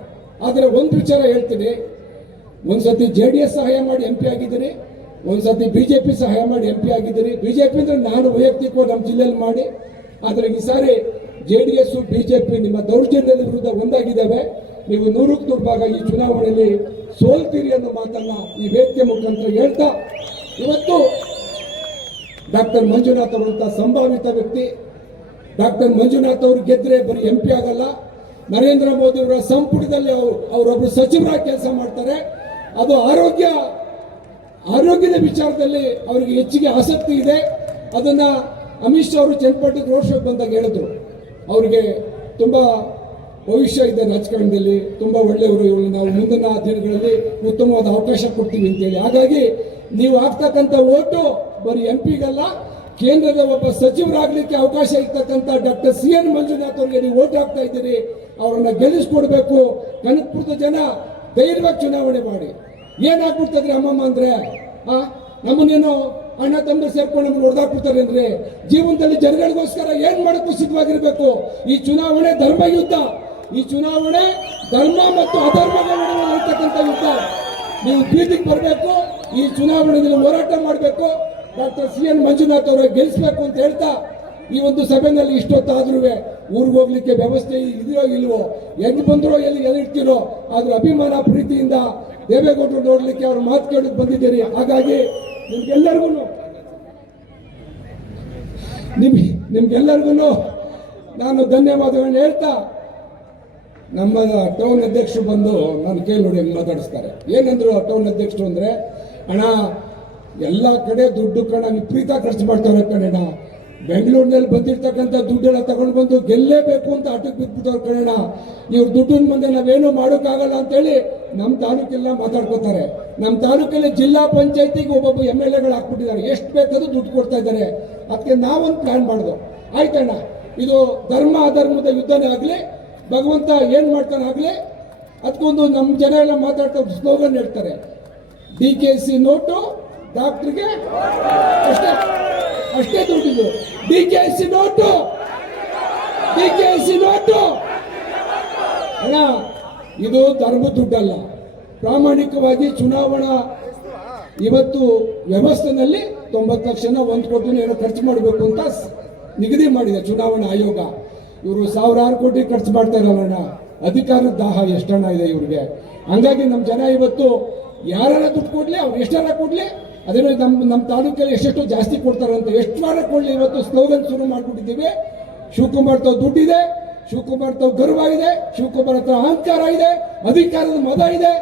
ಆದರೆ ಒಂದು ವಿಚಾರ ಹೇಳ್ತೀನಿ, ಒಂದ್ಸತಿ JDS ಸಹಾಯ ಮಾಡಿ MP ಆಗಿದ್ದೀನಿ, ಒಂದ್ಸತಿ BJP ಸಹಾಯ ಮಾಡಿ MP ಆಗಿದ್ದೀನಿ. BJP ಅಂದ್ರೆ ನಾನು ವೈಯಕ್ತಿಕವಾಗಿ ನಮ್ಮ ಜಿಲ್ಲೆಯಲ್ಲಿ ಮಾಡಿ, ಆದರೆ ಈ ಸಾರಿ JDS BJP ನಿಮ್ಮ ದೌರ್ಜನ್ಯದ ವಿರುದ್ಧ ಒಂದಾಗಿದ್ದಾವೆ. ನೀವು 100ಕ್ಕೆ 100 ಭಾಗ ಈ ಚುನಾವಣೆಯಲ್ಲಿ ಸೋಲ್ತೀರಿ ಅನ್ನೋ ಮಾತನ್ನ ಈ ವೇದಿಕೆ ಮುಖಾಂತರ ಹೇಳ್ತಾ, ಇವತ್ತು ಡಾಕ್ಟರ್ ಮಂಜುನಾಥ್ ಅವರಂತ ಸಂಭಾವಿತ ವ್ಯಕ್ತಿ, ಡಾಕ್ಟರ್ ಮಂಜುನಾಥ್ ಅವರು ಗೆದ್ರೆ ಬರೀ MP ಆಗಲ್ಲ, ನರೇಂದ್ರ ಮೋದಿ ಅವರ ಸಂಪುಟದಲ್ಲಿ ಅವರೊಬ್ಬರು ಸಚಿವರಾಗಿ ಕೆಲಸ ಮಾಡ್ತಾರೆ. ಅದು ಆರೋಗ್ಯದ ವಿಚಾರದಲ್ಲಿ ಅವರಿಗೆ ಹೆಚ್ಚಿಗೆ ಆಸಕ್ತಿ ಇದೆ. ಅದನ್ನ ಅಮಿತ್ ಶಾ ಅವರು ಚನ್ನಪಟ್ಟಣಕ್ಕೆ ರೋಡ್ ಶೋಗೆ ಬಂದಾಗ ಹೇಳಿದ್ರು, ಅವರಿಗೆ ತುಂಬಾ ಭವಿಷ್ಯ ಇದೆ ರಾಜಕಾರಣದಲ್ಲಿ, ತುಂಬಾ ಒಳ್ಳೆಯವರು, ಇವರು ನಾವು ಮುಂದಿನ ದಿನಗಳಲ್ಲಿ ಉತ್ತಮವಾದ ಅವಕಾಶ ಕೊಡ್ತೀವಿ ಅಂತೇಳಿ. ಹಾಗಾಗಿ ನೀವು ಆಗ್ತಕ್ಕಂಥ ಓಟು ಬರೀ MP ಗಲ್ಲ, ಕೇಂದ್ರದ ಒಬ್ಬ ಸಚಿವರಾಗಲಿಕ್ಕೆ ಅವಕಾಶ ಇರ್ತಕ್ಕಂಥ ಡಾಕ್ಟರ್ CN ಮಂಜುನಾಥ್ ಅವರಿಗೆ ನೀವು ಓಟ್ ಹಾಕ್ತಾ ಇದ್ದೀರಿ, ಅವರನ್ನ ಗೆಲ್ಲಿಸ್ಕೊಡ್ಬೇಕು. ಕನಕಪುರದ ಜನ ಧೈರ್ಯವಾಗಿ ಚುನಾವಣೆ ಮಾಡಿ. ಏನಾಗ್ಬಿಡ್ತದ್ರಿ ಅಮ್ಮಮ್ಮ ಅಂದ್ರೆ ನಮ್ಮನ್ನೇನೋ ಅಣ್ಣ ತಮ್ಮ ಸೇರ್ಕೊಂಡು ನಮ್ಮನ್ನು ಹೊಡೆದಾಕ್ಬಿಡ್ತಾರೆ ಅಂದ್ರೆ, ಜೀವನದಲ್ಲಿ ಜನಗಳಿಗೋಸ್ಕರ ಏನ್ ಮಾಡಕ್ಕೂ ಸಿದ್ಧವಾಗಿರ್ಬೇಕು. ಈ ಚುನಾವಣೆ ಧರ್ಮ ಯುದ್ಧ, ಈ ಚುನಾವಣೆ ಧರ್ಮ ಮತ್ತು ಅಧರ್ಮಗಳ ನಡುವೆ ಇರ್ತಕ್ಕಂಥ ಯುದ್ಧ. ನೀವು ಬೀದಿಗೆ ಬರಬೇಕು, ಈ ಚುನಾವಣೆಯಲ್ಲಿ ಹೋರಾಟ ಮಾಡಬೇಕು, ಡಾಕ್ಟರ್ CN ಮಂಜುನಾಥ್ ಅವರ ಗೆಲ್ಲಿಸಬೇಕು ಅಂತ ಹೇಳ್ತಾ ಈ ಒಂದು ಸಭೆಯಲ್ಲಿ ಇಷ್ಟೊತ್ತಾದ್ರೂ ಊರಿಗೆ ಹೋಗ್ಲಿಕ್ಕೆ ವ್ಯವಸ್ಥೆ ಇದೆಯೋ ಇಲ್ವೋ, ಎಲ್ಲಿ ಬಂದ್ರೋ ಎಲ್ಲಿರ್ತೀರೋ, ಆದ್ರೂ ಅಭಿಮಾನ ಪ್ರೀತಿಯಿಂದ ದೇವೇಗೌಡರು ನೋಡ್ಲಿಕ್ಕೆ ಅವ್ರ ಮಾತು ಕೇಳಕ್ ಬಂದಿದ್ದೀರಿ. ಹಾಗಾಗಿ ನಿಮ್ಗೆಲ್ಲರಿಗೂ ನಾನು ಧನ್ಯವಾದಗಳನ್ನ ಹೇಳ್ತಾ, ನಮ್ಮ ಟೌನ್ ಅಧ್ಯಕ್ಷರು ಬಂದು ನಾನು ಕೈ ನೋಡಿ ಮಾತಾಡಿಸ್ತಾರೆ. ಏನಂದ್ರು ಟೌನ್ ಅಧ್ಯಕ್ಷರು ಅಂದ್ರೆ, ಅಣ್ಣ ಎಲ್ಲ ಕಡೆ ದುಡ್ಡು ಕಣ ವಿಪರೀತ ಖರ್ಚು ಮಾಡ್ತಾರೆ ಕಣಣ್ಣ, ಬೆಂಗಳೂರಿನಲ್ಲಿ ಬಂದಿರ್ತಕ್ಕಂಥ ದುಡ್ಡೆಲ್ಲ ತಗೊಂಡು ಬಂದು ಗೆಲ್ಲೇಬೇಕು ಅಂತ ಆಟಕ್ಕೆ ಬಿದ್ಬಿಟ್ಟವ್ರು ಕಣಣ್ಣ, ಇವ್ರ ದುಡ್ಡಿನ ಮುಂದೆ ನಾವೇನು ಮಾಡೋಕ್ಕಾಗಲ್ಲ ಅಂತೇಳಿ ನಮ್ಮ ತಾಲೂಕೆಲ್ಲ ಮಾತಾಡ್ಕೋತಾರೆ. ನಮ್ಮ ತಾಲೂಕಲ್ಲಿ ಜಿಲ್ಲಾ ಪಂಚಾಯತಿಗೆ ಒಬ್ಬೊಬ್ಬ MLAಗಳು ಹಾಕ್ಬಿಟ್ಟಿದ್ದಾರೆ, ಎಷ್ಟು ಬೇಕಾದ್ರೂ ದುಡ್ಡು ಕೊಡ್ತಾ ಇದ್ದಾರೆ. ಅದಕ್ಕೆ ನಾವೊಂದು ಪ್ಲಾನ್ ಮಾಡೋದು, ಆಯ್ತಣ್ಣ ಇದು ಧರ್ಮ ಅಧರ್ಮದ ಯುದ್ಧನೇ ಆಗಲಿ, ಭಗವಂತ ಏನು ಮಾಡ್ತಾನೆ ಆಗಲಿ, ಅದಕ್ಕೊಂದು ನಮ್ಮ ಜನ ಎಲ್ಲ ಮಾತಾಡ್ತಾ ಸ್ಲೋಗನ್ ಹೇಳ್ತಾರೆ, DKC ನೋಟು ಡಾಕ್ಟ್ರಿಗೆ ಅಷ್ಟೇ ದುಡ್ಡಿದ್ದು, DKC ನೋಟು ಅಣ್ಣ ಇದು ಧರ್ಮ ದುಡ್ಡಲ್ಲ. ಪ್ರಾಮಾಣಿಕವಾಗಿ ಚುನಾವಣಾ ಇವತ್ತು ವ್ಯವಸ್ಥೆನಲ್ಲಿ 90 ಲಕ್ಷನ 1 ಕೋಟಿ ಏನೋ ಖರ್ಚು ಮಾಡಬೇಕು ಅಂತ ನಿಗದಿ ಮಾಡಿದೆ ಚುನಾವಣಾ ಆಯೋಗ. ಇವರು ಸಾವಿರಾರು ಕೋಟಿ ಖರ್ಚು ಮಾಡ್ತಾ ಇರಲ್ಲ, ಅಧಿಕಾರದ ದಾಹ ಎಷ್ಟಣ್ಣ ಇದೆ ಇವ್ರಿಗೆ. ಹಂಗಾಗಿ ನಮ್ಮ ಜನ ಇವತ್ತು ಯಾರೆಲ್ಲ ದುಡ್ಡು ಕೊಡ್ಲಿ, ಅವ್ರು ಎಷ್ಟಾರ ಕೊಡ್ಲಿ, ಅದೇ ನಮ್ಮ ತಾಲೂಕಲ್ಲಿ ಎಷ್ಟೆಷ್ಟು ಜಾಸ್ತಿ ಕೊಡ್ತಾರಂತ ಎಷ್ಟು ವಾರ ಕೊಡ್ಲಿ, ಇವತ್ತು ಸ್ಲೋಗನ್ ಶುರು ಮಾಡ್ಬಿಟ್ಟಿದ್ದೀವಿ. ಶಿವಕುಮಾರ್ ತಾವ್ ದುಡ್ಡಿದೆ, ಶಿವಕುಮಾರ್ ತಾವ್ ಗರ್ವ ಇದೆ, ಶಿವಕುಮಾರ್ ಹತ್ರ ಅಹಂಕಾರ ಇದೆ, ಅಧಿಕಾರದ ಮದ ಇದೆ,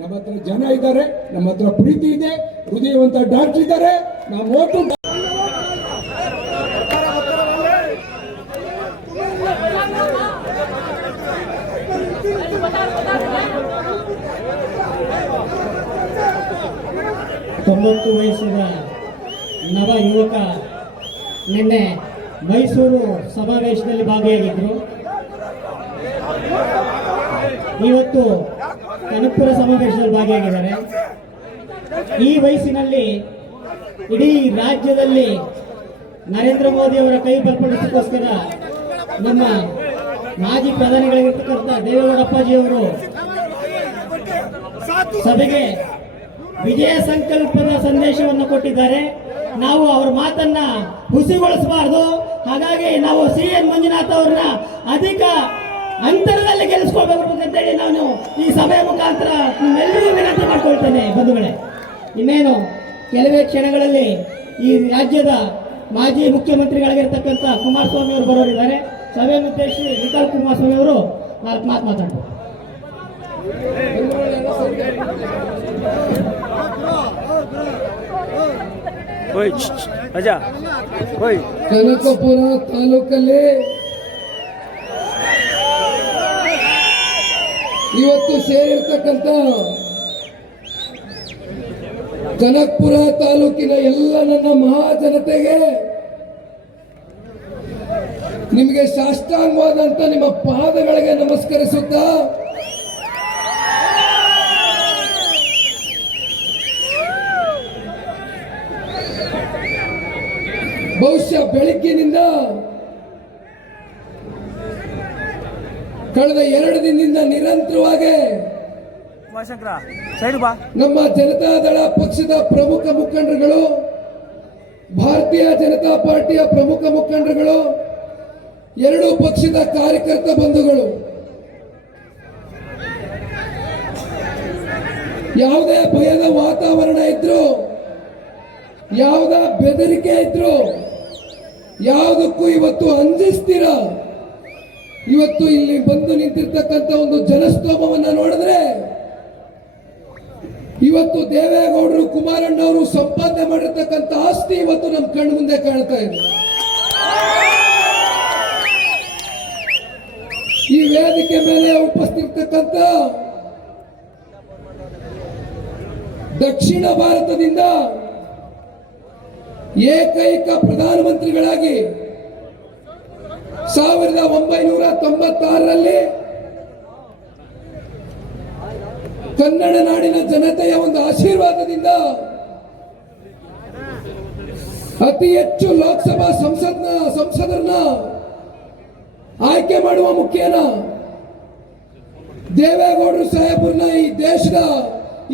ನಮ್ಮ ಹತ್ರ ಜನ ಇದ್ದಾರೆ, ನಮ್ಮ ಹತ್ರ ಪ್ರೀತಿ ಇದೆ, ಹೃದಯವಂತ ಡಾಕ್ಟರ್ ಇದ್ದಾರೆ. ನಾವು ಓಟು ವಯಸ್ಸಿನ ನವ ಯುವಕ ನಿನ್ನೆ ಮೈಸೂರು ಸಮಾವೇಶದಲ್ಲಿ ಭಾಗಿಯಾಗಿದ್ರು. ಇವತ್ತು ಕನಕಪುರ ಸಮಾವೇಶದಲ್ಲಿ ಭಾಗಿಯಾಗಿದ್ದಾರೆ. ಈ ವಯಸ್ಸಿನಲ್ಲಿ ಇಡೀ ರಾಜ್ಯದಲ್ಲಿ ನರೇಂದ್ರ ಮೋದಿ ಅವರ ಕೈ ಬಲಪಡಿಸೋಕ್ಕೋಸ್ಕರ ನಮ್ಮ ಮಾಜಿ ಪ್ರಧಾನಿಗಳಿರ್ತಕ್ಕಂಥ ದೇವೇಗೌಡ ಅಪ್ಪಾಜಿಯವರು ಸಭೆಗೆ ವಿಜಯ ಸಂಕಲ್ಪದ ಸಂದೇಶವನ್ನು ಕೊಟ್ಟಿದ್ದಾರೆ. ನಾವು ಅವರ ಮಾತನ್ನ ಹುಸಿಗೊಳಿಸಬಾರದು. ಹಾಗಾಗಿ ನಾವು CN ಮಂಜುನಾಥ್ ಅವ್ರನ್ನ ಅಧಿಕ ಅಂತರದಲ್ಲಿ ಗೆಲ್ಲಿಸ್ಕೊಳ್ಬೇಕು ಅಂತೇಳಿ ನಾನು ಈ ಸಭೆಯ ಮುಖಾಂತರ ನಿಮ್ಮೆಲ್ಲರಿಗೂ ವಿನಂತಿ ಮಾಡ್ಕೊಳ್ತೇನೆ. ಬಂಧುಗಳೇ, ಇನ್ನೇನು ಕೆಲವೇ ಕ್ಷಣಗಳಲ್ಲಿ ಈ ರಾಜ್ಯದ ಮಾಜಿ ಮುಖ್ಯಮಂತ್ರಿಗಳಾಗಿರ್ತಕ್ಕಂಥ ಕುಮಾರಸ್ವಾಮಿ ಅವರು ಬರೋರಿದ್ದಾರೆ. ಸಭೆಯನ್ನು ಉದ್ದೇಶಿಸಿ ನಿಖಿಲ್ ಕುಮಾರಸ್ವಾಮಿ ಅವರು ಮಾತನಾಡ್ತಾರೆ. ಕನಕಪುರ ತಾಲೂಕಲ್ಲಿ ಇವತ್ತು ಸೇರಿರ್ತಕ್ಕಂಥ ಕನಕಪುರ ತಾಲೂಕಿನ ಎಲ್ಲ ನನ್ನ ಮಹಾಜನತೆಗೆ ನಿಮಗೆ ಸಾಷ್ಟಾಂಗವಾದಂತ ನಿಮ್ಮ ಪಾದಗಳಿಗೆ ನಮಸ್ಕರಿಸುತ್ತಾ ಬಹುಶಃ ಬೆಳಗ್ಗಿನಿಂದ ಕಳೆದ 2 ದಿನದಿಂದ ನಿರಂತರವಾಗಿ ನಮ್ಮ ಜನತಾದಳ ಪಕ್ಷದ ಪ್ರಮುಖ ಮುಖಂಡರುಗಳು, ಭಾರತೀಯ ಜನತಾ ಪಾರ್ಟಿಯ ಪ್ರಮುಖ ಮುಖಂಡರುಗಳು, 2 ಪಕ್ಷದ ಕಾರ್ಯಕರ್ತ ಬಂಧುಗಳು ಯಾವುದೇ ಭಯದ ವಾತಾವರಣ ಇದ್ರು, ಯಾವುದೇ ಬೆದರಿಕೆ ಇದ್ರು, ಯಾವುದಕ್ಕೂ ಇವತ್ತು ಅಂಜಿಸ್ತೀರ. ಇವತ್ತು ಇಲ್ಲಿ ಬಂದು ನಿಂತಿರ್ತಕ್ಕಂಥ ಒಂದು ಜನಸ್ತೋಮವನ್ನ ನೋಡಿದ್ರೆ ಇವತ್ತು ದೇವೇಗೌಡರು ಕುಮಾರಣ್ಣವರು ಸಂಪಾದನೆ ಮಾಡಿರ್ತಕ್ಕಂಥ ಆಸ್ತಿ ಇವತ್ತು ನಮ್ಮ ಕಣ್ಣು ಮುಂದೆ ಕಾಣ್ತಾ ಇದೆ. ಈ ವೇದಿಕೆ ಮೇಲೆ ಉಪಸ್ಥಿತಕ್ಕಂಥ ದಕ್ಷಿಣ ಭಾರತದಿಂದ ಏಕೈಕ ಪ್ರಧಾನಮಂತ್ರಿಗಳಾಗಿ 1996ರಲ್ಲಿ ಕನ್ನಡ ನಾಡಿನ ಜನತೆಯ ಒಂದು ಆಶೀರ್ವಾದದಿಂದ ಅತಿ ಹೆಚ್ಚು ಲೋಕಸಭಾ ಸಂಸದರನ್ನ ಆಯ್ಕೆ ಮಾಡುವ ಮುಖೇನ ದೇವೇಗೌಡರು ಸಾಹೇಬ್ರನ್ನ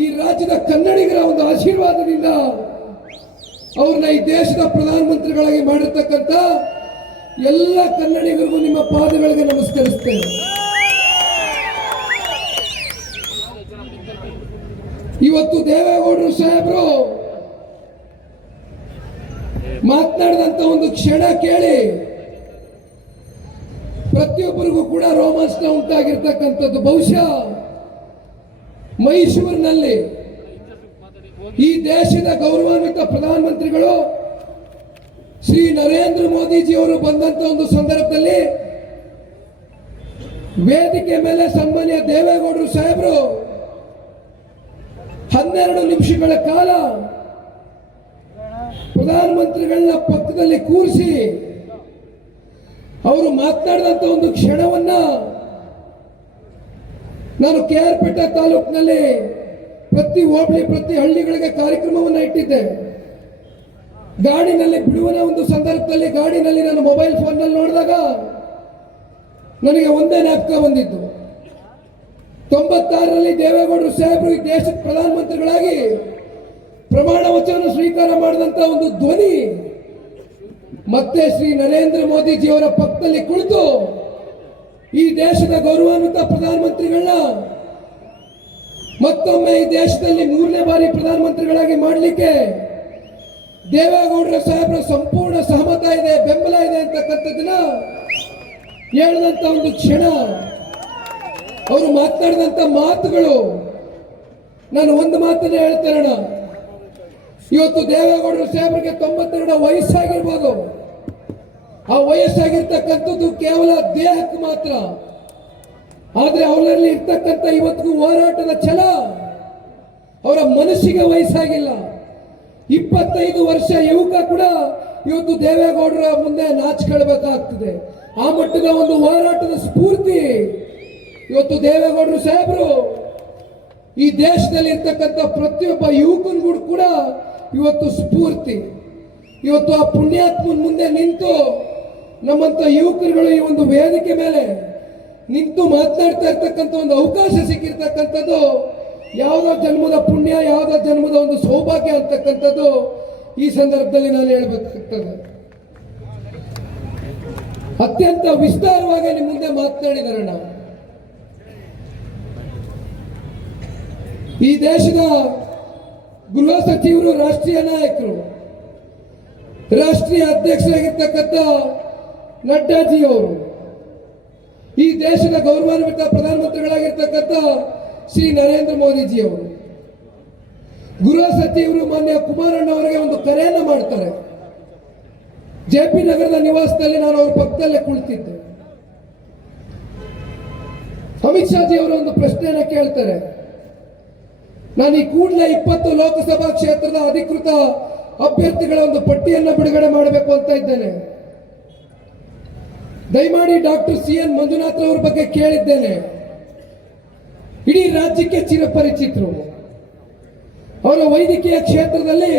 ಈ ರಾಜ್ಯದ ಕನ್ನಡಿಗರ ಒಂದು ಆಶೀರ್ವಾದದಿಂದ ಅವ್ರನ್ನ ಈ ದೇಶದ ಪ್ರಧಾನಮಂತ್ರಿಗಳಾಗಿ ಮಾಡಿರ್ತಕ್ಕಂಥ ಎಲ್ಲ ಕನ್ನಡಿಗರಿಗೂ ನಿಮ್ಮ ಪಾದಗಳಿಗೆ ನಮಸ್ಕರಿಸ್ತೇನೆ. ಇವತ್ತು ದೇವೇಗೌಡರು ಸಾಹೇಬರು ಮಾತನಾಡಿದಂತ ಒಂದು ಕ್ಷಣ ಕೇಳಿ ಪ್ರತಿಯೊಬ್ಬರಿಗೂ ಕೂಡ ರೋಮಾಂಚನ ಉಂಟಾಗಿರ್ತಕ್ಕಂಥದ್ದು. ಬಹುಶಃ ಮೈಸೂರಿನಲ್ಲಿ ಈ ದೇಶದ ಗೌರವಾನ್ವಿತ ಪ್ರಧಾನಮಂತ್ರಿಗಳು ಶ್ರೀ ನರೇಂದ್ರ ಮೋದಿಜಿಯವರು ಬಂದಂತ ಒಂದು ಸಂದರ್ಭದಲ್ಲಿ ವೇದಿಕೆ ಮೇಲೆ ಸನ್ಮಾನ್ಯ ದೇವೇಗೌಡರು ಸಾಹೇಬರು 12 ನಿಮಿಷಗಳ ಕಾಲ ಪ್ರಧಾನಮಂತ್ರಿಗಳನ್ನ ಪಕ್ಕದಲ್ಲಿ ಕೂರಿಸಿ ಅವರು ಮಾತನಾಡಿದಂತ ಒಂದು ಕ್ಷಣವನ್ನ ನಾನು KR ತಾಲೂಕಿನಲ್ಲಿ ಪ್ರತಿ ಹೋಬಳಿ ಪ್ರತಿ ಹಳ್ಳಿಗಳಿಗೆ ಕಾರ್ಯಕ್ರಮವನ್ನು ಇಟ್ಟಿದ್ದೆ. ಗಾಡಿನಲ್ಲಿ ಬಿಡುವ ಒಂದು ಸಂದರ್ಭದಲ್ಲಿ ಗಾಡಿನಲ್ಲಿ ನಾನು ಮೊಬೈಲ್ ಫೋನ್ನಲ್ಲಿ ನೋಡಿದಾಗ ನನಗೆ ಒಂದೇ ಜ್ಞಾಪಕ ಬಂದಿದ್ದು. 96ರಲ್ಲಿ ದೇವೇಗೌಡರು ಸಾಹೇಬರು ಈ ದೇಶದ ಪ್ರಧಾನಮಂತ್ರಿಗಳಾಗಿ ಪ್ರಮಾಣ ವಚನ ಸ್ವೀಕಾರ ಮಾಡಿದಂತ ಒಂದು ಧ್ವನಿ ಮತ್ತೆ ಶ್ರೀ ನರೇಂದ್ರ ಮೋದಿಜಿಯವರ ಪಕ್ಕದಲ್ಲಿ ಕುಳಿತು ಈ ದೇಶದ ಗೌರವಾನ್ವಿತ ಪ್ರಧಾನಮಂತ್ರಿಗಳನ್ನ ಮತ್ತೊಮ್ಮೆ ಈ ದೇಶದಲ್ಲಿ 3ನೇ ಬಾರಿ ಪ್ರಧಾನಮಂತ್ರಿಗಳಾಗಿ ಮಾಡಲಿಕ್ಕೆ ದೇವೇಗೌಡರ ಸಾಹೇಬರ ಸಂಪೂರ್ಣ ಸಹಮತ ಇದೆ, ಬೆಂಬಲ ಇದೆ ಅಂತಕ್ಕಂಥದ್ದನ್ನ ಹೇಳಿದಂತ ಒಂದು ಕ್ಷಣ, ಅವರು ಮಾತನಾಡಿದಂತ ಮಾತುಗಳು. ನಾನು ಒಂದು ಮಾತನ್ನ ಹೇಳ್ತೇನೆ, ಇವತ್ತು ದೇವೇಗೌಡರ ಸಾಹೇಬರಿಗೆ 92 ವಯಸ್ಸಾಗಿರ್ಬೋದು. ಆ ವಯಸ್ಸಾಗಿರ್ತಕ್ಕಂಥದ್ದು ಕೇವಲ ದೇಹಕ್ಕೆ ಮಾತ್ರ. ಆದ್ರೆ ಅವರಲ್ಲಿ ಇರ್ತಕ್ಕಂಥ ಇವತ್ತಿಗೂ ಹೋರಾಟದ ಛಲ ಅವರ ಮನಸ್ಸಿಗೆ ವಯಸ್ಸಾಗಿಲ್ಲ. 25 ವರ್ಷ ಯುವಕ ಕೂಡ ಇವತ್ತು ದೇವೇಗೌಡರ ಮುಂದೆ ನಾಚಿಕೊಳ್ಳಬೇಕಾಗ್ತದೆ. ಆ ಮಟ್ಟದ ಒಂದು ಹೋರಾಟದ ಸ್ಫೂರ್ತಿ ಇವತ್ತು ದೇವೇಗೌಡರು ಸಾಹೇಬರು ಈ ದೇಶದಲ್ಲಿ ಇರ್ತಕ್ಕಂಥ ಪ್ರತಿಯೊಬ್ಬ ಯುವಕನಿಗೂ ಕೂಡ ಇವತ್ತು ಸ್ಫೂರ್ತಿ. ಇವತ್ತು ಆ ಪುಣ್ಯಾತ್ಮನ ಮುಂದೆ ನಿಂತು ನಮ್ಮಂತ ಯುವಕರುಗಳು ಈ ಒಂದು ವೇದಿಕೆ ಮೇಲೆ ನಿಂತು ಮಾತನಾಡ್ತಾ ಇರ್ತಕ್ಕಂಥ ಒಂದು ಅವಕಾಶ ಸಿಕ್ಕಿರ್ತಕ್ಕಂಥದ್ದು ಯಾವುದೋ ಜನ್ಮದ ಪುಣ್ಯ, ಯಾವುದೋ ಜನ್ಮದ ಒಂದು ಸೌಭಾಗ್ಯ ಅಂತಕ್ಕಂಥದ್ದು ಈ ಸಂದರ್ಭದಲ್ಲಿ ನಾನು ಹೇಳಬೇಕಾಗ್ತದೆ. ಅತ್ಯಂತ ವಿಸ್ತಾರವಾಗಿ ನಿಮ್ಮ ಮುಂದೆ ಮಾತನಾಡಿದಾರೆ. ನಾವು ಈ ದೇಶದ ಗೃಹ ಸಚಿವರು, ರಾಷ್ಟ್ರೀಯ ನಾಯಕರು, ರಾಷ್ಟ್ರೀಯ ಅಧ್ಯಕ್ಷರಾಗಿರ್ತಕ್ಕಂಥ ನಡ್ಡಾಜಿಯವರು, ಈ ದೇಶದ ಗೌರವಾನ್ವಿತ ಪ್ರಧಾನಮಂತ್ರಿಗಳಾಗಿರ್ತಕ್ಕಂಥ ಶ್ರೀ ನರೇಂದ್ರ ಮೋದಿಜಿಯವರು, ಗೃಹ ಸಚಿವರು ಮಾನ್ಯ ಕುಮಾರಣ್ಣ ಅವರಿಗೆ ಒಂದು ಕರೆಯನ್ನು ಮಾಡ್ತಾರೆ. JP ನಗರದ ನಿವಾಸದಲ್ಲಿ ನಾನು ಅವ್ರ ಪಕ್ಕದಲ್ಲೇ ಕುಳಿತಿದ್ದೆ. ಅಮಿತ್ ಶಾ ಜಿ ಅವರು ಒಂದು ಪ್ರಶ್ನೆಯನ್ನ ಕೇಳ್ತಾರೆ. ನಾನು ಈ ಕೂಡಲೇ 20 ಲೋಕಸಭಾ ಕ್ಷೇತ್ರದ ಅಧಿಕೃತ ಅಭ್ಯರ್ಥಿಗಳ ಒಂದು ಪಟ್ಟಿಯನ್ನು ಬಿಡುಗಡೆ ಮಾಡಬೇಕು ಅಂತ ಇದ್ದೇನೆ. ದಯಮಾಡಿ ಡಾಕ್ಟರ್ CN ಮಂಜುನಾಥ್ ಅವರ ಬಗ್ಗೆ ಕೇಳಿದ್ದೇನೆ. ಇಡೀ ರಾಜ್ಯಕ್ಕೆ ಚಿರಪರಿಚಿತರು. ಅವರ ವೈದ್ಯಕೀಯ ಕ್ಷೇತ್ರದಲ್ಲಿ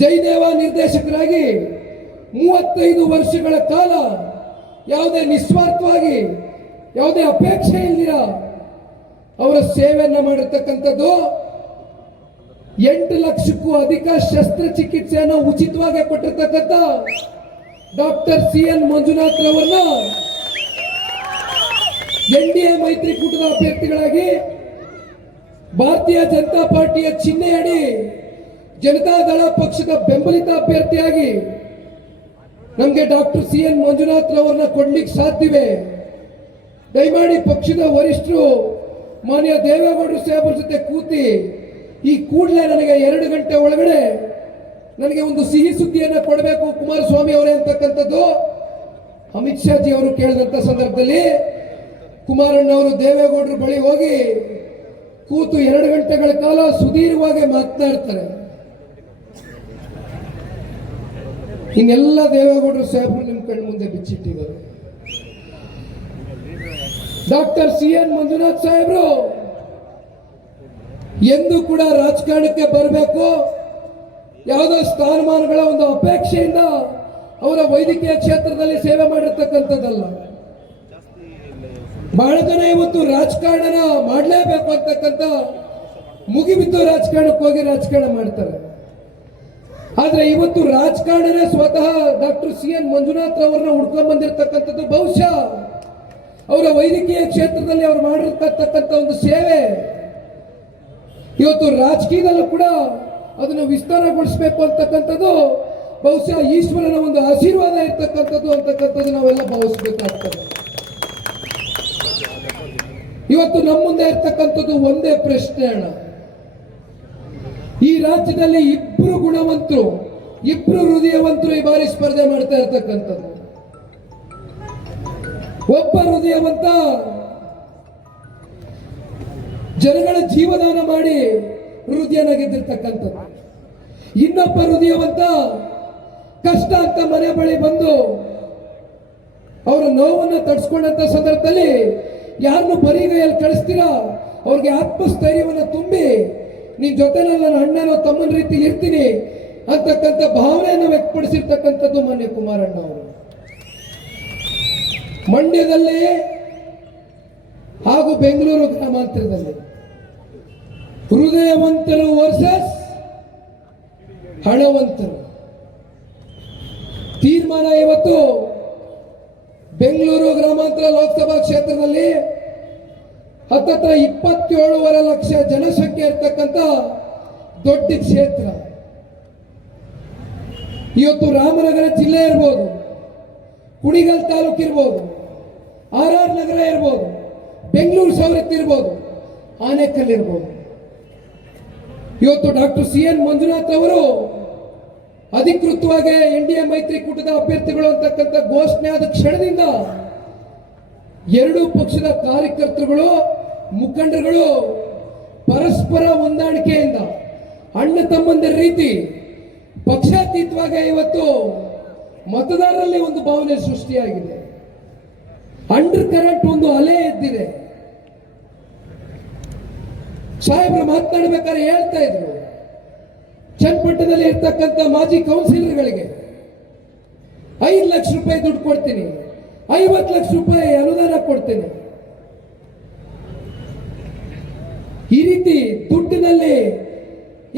ಜಯದೇವ ನಿರ್ದೇಶಕರಾಗಿ 35 ವರ್ಷಗಳ ಕಾಲ ಯಾವುದೇ ನಿಸ್ವಾರ್ಥವಾಗಿ, ಯಾವುದೇ ಅಪೇಕ್ಷೆ ಇಲ್ದಿರ ಅವರ ಸೇವೆಯನ್ನ ಮಾಡಿರ್ತಕ್ಕಂಥದ್ದು. 8 ಲಕ್ಷಕ್ಕೂ ಅಧಿಕ ಶಸ್ತ್ರಚಿಕಿತ್ಸೆಯನ್ನು ಉಚಿತವಾಗಿ ಕೊಟ್ಟಿರ್ತಕ್ಕಂಥ ಡಾಕ್ಟರ್ CN ಮಂಜುನಾಥ್ ಅವರನ್ನ NDA ಮೈತ್ರಿಕೂಟದ ಅಭ್ಯರ್ಥಿಗಳಾಗಿ ಭಾರತೀಯ ಜನತಾ ಪಾರ್ಟಿಯ ಚಿಹ್ನೆಯಡಿ ಜನತಾದಳ ಪಕ್ಷದ ಬೆಂಬಲಿತ ಅಭ್ಯರ್ಥಿಯಾಗಿ ನಮಗೆ ಡಾಕ್ಟರ್ CN ಮಂಜುನಾಥ್ ಅವರನ್ನ ಕೊಡ್ಲಿಕ್ಕೆ ಸಾಧ್ಯವೆ. ದಯಮಾಡಿ ಪಕ್ಷದ ವರಿಷ್ಠರು ಮಾನ್ಯ ದೇವೇಗೌಡರು ಸಾಹೇಬರ ಜೊತೆ ಕೂತಿ ಈ ಕೂಡಲೇ ನನಗೆ 2 ಗಂಟೆ ಒಳಗಡೆ ನನಗೆ ಒಂದು ಸಿಹಿ ಸುದ್ದಿಯನ್ನು ಕೊಡಬೇಕು ಕುಮಾರಸ್ವಾಮಿ ಅವರೇ ಅಂತಕ್ಕಂಥದ್ದು ಅಮಿತ್ ಶಾ ಜಿ ಅವರು ಕೇಳಿದಂತ ಸಂದರ್ಭದಲ್ಲಿ ಕುಮಾರಣ್ಣ ಅವರು ದೇವೇಗೌಡರ ಬಳಿ ಹೋಗಿ ಕೂತು 2 ಗಂಟೆಗಳ ಕಾಲ ಸುದೀರ್ಘವಾಗಿ ಮಾತನಾಡ್ತಾರೆ. ಇನ್ನೆಲ್ಲ ದೇವೇಗೌಡರು ಸಾಹೇಬರು ನಿಮ್ಮ ಕಣ್ಣು ಮುಂದೆ ಬಿಚ್ಚಿಟ್ಟಿದ್ದಾರೆ. ಡಾಕ್ಟರ್ CN ಮಂಜುನಾಥ್ ಸಾಹೇಬರು ಎಂದು ಕೂಡ ರಾಜಕಾರಣಕ್ಕೆ ಬರಬೇಕು, ಯಾವುದೋ ಸ್ಥಾನಮಾನಗಳ ಒಂದು ಅಪೇಕ್ಷೆಯಿಂದ ಅವರ ವೈದ್ಯಕೀಯ ಕ್ಷೇತ್ರದಲ್ಲಿ ಸೇವೆ ಮಾಡಿರ್ತಕ್ಕಂಥದ್ದಲ್ಲ. ಬಹಳ ಜನ ಇವತ್ತು ರಾಜಕಾರಣ ಮಾಡಲೇಬೇಕು ಅಂತಕ್ಕಂಥ ಮುಗಿಬಿದ್ದು ರಾಜಕಾರಣಕ್ಕೆ ಹೋಗಿ ರಾಜಕಾರಣ ಮಾಡ್ತಾರೆ. ಆದ್ರೆ ಇವತ್ತು ರಾಜಕಾರಣನೇ ಸ್ವತಃ ಡಾಕ್ಟರ್ CN ಮಂಜುನಾಥ್ ಅವರನ್ನ ಹುಡ್ಕೊಂಡ್ ಬಂದಿರತಕ್ಕಂಥದ್ದು ಬಹುಶಃ ಅವರ ವೈದ್ಯಕೀಯ ಕ್ಷೇತ್ರದಲ್ಲಿ ಅವರು ಮಾಡಿರ್ತಕ್ಕಂಥ ಒಂದು ಸೇವೆ ಇವತ್ತು ರಾಜಕೀಯದಲ್ಲೂ ಕೂಡ ಅದನ್ನು ವಿಸ್ತಾರಗೊಳಿಸಬೇಕು ಅಂತಕ್ಕಂಥದ್ದು ಬಹುಶಃ ಈಶ್ವರನ ಒಂದು ಆಶೀರ್ವಾದ ಇರ್ತಕ್ಕಂಥದ್ದು ಅಂತಕ್ಕಂಥದ್ದು ನಾವೆಲ್ಲ ಭಾವಿಸಬೇಕಾಗ್ತದೆ. ಇವತ್ತು ನಮ್ಮ ಮುಂದೆ ಇರ್ತಕ್ಕಂಥದ್ದು ಒಂದೇ ಪ್ರಶ್ನೆ ಅಣ್ಣ, ಈ ರಾಜ್ಯದಲ್ಲಿ ಇಬ್ರು ಗುಣವಂತರು, ಇಬ್ರು ಹೃದಯವಂತರು ಈ ಬಾರಿ ಸ್ಪರ್ಧೆ ಮಾಡ್ತಾ ಇರ್ತಕ್ಕಂಥದ್ದು. ಒಬ್ಬ ಹೃದಯವಂತ ಜನಗಳ ಜೀವದಾನ ಮಾಡಿ ಹೃದಯನ ಗೆದ್ದಿರ್ತಕ್ಕಂಥದ್ದು, ಇನ್ನೊಬ್ಬ ಹೃದಯವಂತ ಕಷ್ಟ ಅಂತ ಮನೆ ಬಳಿ ಬಂದು ಅವರ ನೋವನ್ನು ತಡ್ಸ್ಕೊಂಡಂತ ಸಂದರ್ಭದಲ್ಲಿ ಯಾರನ್ನು ಬರಿಗೈಯಲ್ಲಿ ಕಳಿಸ್ತೀರಾ ಅವ್ರಿಗೆ ಆತ್ಮಸ್ಥೈರ್ಯವನ್ನು ತುಂಬಿ ನಿನ್ ಜೊತೆ ನನ್ನ ಅಣ್ಣನೋ ತಮ್ಮನ ರೀತಿ ಇರ್ತೀನಿ ಅಂತಕ್ಕಂಥ ಭಾವನೆಯನ್ನು ವ್ಯಕ್ತಪಡಿಸಿರ್ತಕ್ಕಂಥದ್ದು ಮಾನ್ಯ ಕುಮಾರಣ್ಣ ಅವರು. ಮಂಡ್ಯದಲ್ಲಿ ಹಾಗೂ ಬೆಂಗಳೂರು ಗ್ರಾಮಾಂತರದಲ್ಲಿ ಹೃದಯವಂತರು ವರ್ಸಸ್ ಹಣವಂತರು ತೀರ್ಮಾನ. ಇವತ್ತು ಬೆಂಗಳೂರು ಗ್ರಾಮಾಂತರ ಲೋಕಸಭಾ ಕ್ಷೇತ್ರದಲ್ಲಿ ಹತ್ತತ್ರ 27.5 ಲಕ್ಷ ಜನಸಂಖ್ಯೆ ಇರ್ತಕ್ಕಂಥ ದೊಡ್ಡ ಕ್ಷೇತ್ರ. ಇವತ್ತು ರಾಮನಗರ ಜಿಲ್ಲೆ ಇರ್ಬೋದು, ಕುಣಿಗಲ್ ತಾಲೂಕು ಇರ್ಬೋದು, RR ನಗರ ಇರ್ಬೋದು, ಬೆಂಗಳೂರು ಸವರತ್ತಿ ಇರ್ಬೋದು, ಆನೇಕಲ್ ಇರ್ಬೋದು. ಇವತ್ತು ಡಾಕ್ಟರ್ CN ಮಂಜುನಾಥ್ ಅವರು ಅಧಿಕೃತವಾಗಿ NDA ಮೈತ್ರಿಕೂಟದ ಅಭ್ಯರ್ಥಿಗಳು ಅಂತಕ್ಕಂಥ ಘೋಷಣೆ ಆದ ಕ್ಷಣದಿಂದ ಎರಡೂ ಪಕ್ಷದ ಕಾರ್ಯಕರ್ತರುಗಳು, ಮುಖಂಡರುಗಳು ಪರಸ್ಪರ ಹೊಂದಾಣಿಕೆಯಿಂದ ಅಣ್ಣ ತಮ್ಮಂದರ ರೀತಿ ಪಕ್ಷಾತೀತವಾಗಿ ಇವತ್ತು ಮತದಾರರಲ್ಲಿ ಒಂದು ಭಾವನೆ ಸೃಷ್ಟಿಯಾಗಿದೆ. ಅಂಡರ್ ಕರೆಂಟ್ ಒಂದು ಅಲೆ ಎದ್ದಿದೆ. ಸಾಹೇಬರು ಮಾತನಾಡಬೇಕಾದ್ರೆ ಹೇಳ್ತಾ ಇದ್ರು, ಚನ್ನಪಟ್ಟಣದಲ್ಲಿ ಇರ್ತಕ್ಕಂಥ ಮಾಜಿ ಕೌನ್ಸಿಲರ್ಗಳಿಗೆ 5 ಲಕ್ಷ ರೂಪಾಯಿ ದುಡ್ಡು ಕೊಡ್ತೀನಿ, 50 ಲಕ್ಷ ರೂಪಾಯಿ ಅನುದಾನ ಕೊಡ್ತೀನಿ. ಈ ರೀತಿ ದುಡ್ಡಿನಲ್ಲಿ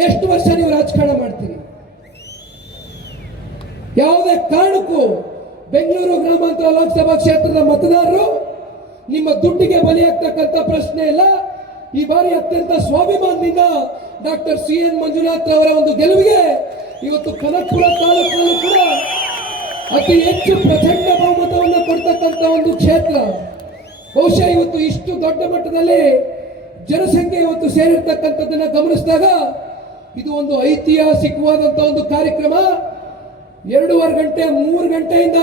ಎಷ್ಟು ವರ್ಷ ನೀವು ರಾಜಕಾರಣ ಮಾಡ್ತೀರಿ? ಯಾವುದೇ ಕಾರಣಕ್ಕೂ ಬೆಂಗಳೂರು ಗ್ರಾಮಾಂತರ ಲೋಕಸಭಾ ಕ್ಷೇತ್ರದ ಮತದಾರರು ನಿಮ್ಮ ದುಡ್ಡಿಗೆ ಬಲಿಯಾಗ್ತಕ್ಕಂಥ ಪ್ರಶ್ನೆ ಇಲ್ಲ. ಈ ಬಾರಿ ಅತ್ಯಂತ ಸ್ವಾಭಿಮಾನದಿಂದ ಡಾಕ್ಟರ್ CN ಮಂಜುನಾಥ್ ಅವರ ಒಂದು ಗೆಲುವಿಗೆ ಇವತ್ತು ಕನಕಪುರ ತಾಲೂಕಿನಲ್ಲೂ ಕೂಡ ಅತಿ ಹೆಚ್ಚು ಪ್ರಚಂಡ ಬಹುಮತವನ್ನು ಕೊಡ್ತಕ್ಕಂಥ ಒಂದು ಕ್ಷೇತ್ರ. ಬಹುಶಃ ಇವತ್ತು ಇಷ್ಟು ದೊಡ್ಡ ಮಟ್ಟದಲ್ಲಿ ಜನಸಂಖ್ಯೆ ಇವತ್ತು ಸೇರಿರ್ತಕ್ಕಂಥದ್ದನ್ನ ಗಮನಿಸಿದಾಗ ಇದು ಒಂದು ಐತಿಹಾಸಿಕವಾದಂಥ ಒಂದು ಕಾರ್ಯಕ್ರಮ. 2.5 ಗಂಟೆ 3 ಗಂಟೆಯಿಂದ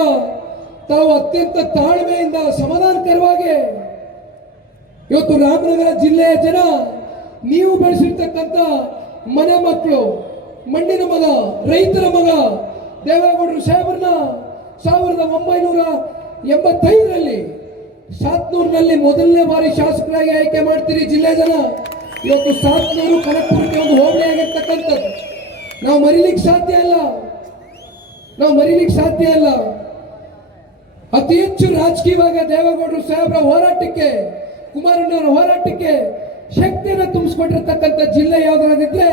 ತಾವು ಅತ್ಯಂತ ತಾಳ್ಮೆಯಿಂದ ಸಮಾಧಾನಕರವಾಗಿ ಇವತ್ತು ರಾಮನಗರ ಜಿಲ್ಲೆಯ ಜನ, ನೀವು ಬೆಳೆಸಿರ್ತಕ್ಕಂಥ ಮನೆ ಮಕ್ಕಳು, ಮಣ್ಣಿನ ಮಗ, ರೈತರ ಮಗ ದೇವೇಗೌಡರು ಸಾಹೇಬರನ್ನ 1985ರಲ್ಲಿ ಸಾತ್ನೂರಿನಲ್ಲಿ ಮೊದಲನೇ ಬಾರಿ ಶಾಸಕರಾಗಿ ಆಯ್ಕೆ ಮಾಡ್ತೀರಿ ಜಿಲ್ಲೆ ಜನ. ಇವತ್ತು ಸಾತ್ನೂರು ಕನಕಪುರಕ್ಕೆ ಒಂದು ಹೋಬಳಿ ಆಗಿರ್ತಕ್ಕಂಥದ್ದು ನಾವು ಮರಿಲಿಕ್ಕೆ ಸಾಧ್ಯ ಇಲ್ಲ. ಅತಿ ಹೆಚ್ಚು ರಾಜಕೀಯವಾಗಿ ದೇವೇಗೌಡರು ಸಾಹೇಬರ ಹೋರಾಟಕ್ಕೆ, ಕುಮಾರಣ್ಣವರ ಹೋರಾಟಕ್ಕೆ ಶಕ್ತಿಯನ್ನು ತುಂಬಿಸ್ಕೊಂಡಿರ್ತಕ್ಕಂಥ ಜಿಲ್ಲೆ ಯಾವ್ದಾದಿದ್ರೆ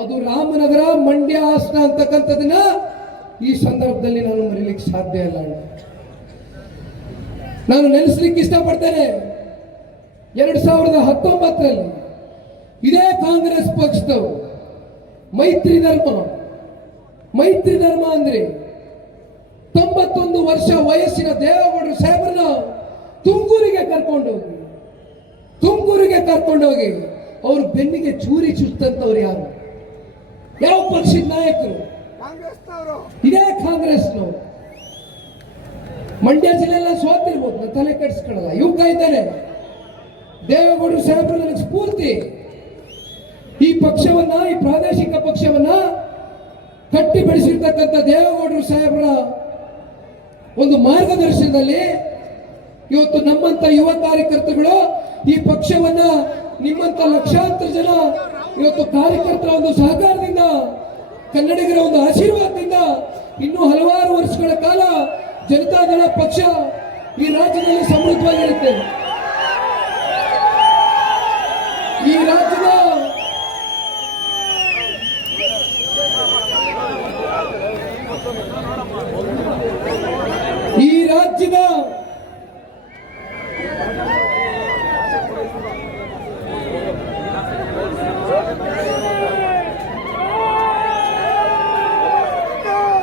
ಅದು ರಾಮನಗರ, ಮಂಡ್ಯ, ಹಾಸನ ಅಂತಕ್ಕಂಥದನ್ನ ಈ ಸಂದರ್ಭದಲ್ಲಿ ನಾನು ಮರೀಲಿಕ್ಕೆ ಸಾಧ್ಯ ಇಲ್ಲ. ನಾನು ನೆನೆಸ್ಲಿಕ್ಕೆ ಇಷ್ಟಪಡ್ತೇನೆ. 2019ರಲ್ಲಿ ಇದೇ ಕಾಂಗ್ರೆಸ್ ಪಕ್ಷದವರು ಮೈತ್ರಿ ಧರ್ಮ ಅಂದ್ರೆ 91 ವರ್ಷ ವಯಸ್ಸಿನ ದೇವೇಗೌಡರು ಸಾಹೇಬರನ್ನ ತುಮಕೂರಿಗೆ ಕರ್ಕೊಂಡೋಗಿ ಅವ್ರ ಬೆನ್ನಿಗೆ ಚೂರಿ ಚುಚ್ಚಂತವ್ರು ಯಾರು? ಯಾವ ಪಕ್ಷದ ನಾಯಕರು? ಇದೇ ಕಾಂಗ್ರೆಸ್ನವರು. ಮಂಡ್ಯ ಜಿಲ್ಲೆಲ್ಲ ಸೋತಿರ್ಬೋದು, ನಾನು ತಲೆ ಕೆಡಿಸ್ಕೊಳ್ಳಲ್ಲ. ಯುವಕ ಇದ್ದಾನೆ ದೇವೇಗೌಡರು ಸಾಹೇಬರು ನನಗೆ ಸ್ಫೂರ್ತಿ. ಈ ಪಕ್ಷವನ್ನ, ಈ ಪ್ರಾದೇಶಿಕ ಪಕ್ಷವನ್ನ ಕಟ್ಟಿ ಬೆಳೆಸಿರ್ತಕ್ಕಂಥ ದೇವೇಗೌಡರು ಸಾಹೇಬರ ಒಂದು ಮಾರ್ಗದರ್ಶನದಲ್ಲಿ ಇವತ್ತು ನಮ್ಮಂತ ಯುವ ಕಾರ್ಯಕರ್ತರುಗಳು ಈ ಪಕ್ಷವನ್ನ ನಿಮ್ಮಂತ ಲಕ್ಷಾಂತರ ಜನ ಇವತ್ತು ಕಾರ್ಯಕರ್ತರ ಒಂದು ಸಹಕಾರದಿಂದ ಕನ್ನಡಿಗರ ಒಂದು ಆಶೀರ್ವಾದದಿಂದ ಇನ್ನೂ ಹಲವಾರು ವರ್ಷಗಳ ಕಾಲ ಜನತಾದಳ ಪಕ್ಷ ಈ ರಾಜ್ಯದಲ್ಲಿ ಸಮೃದ್ಧವಾಗಿರುತ್ತೆ. ಈ ರಾಜ್ಯದ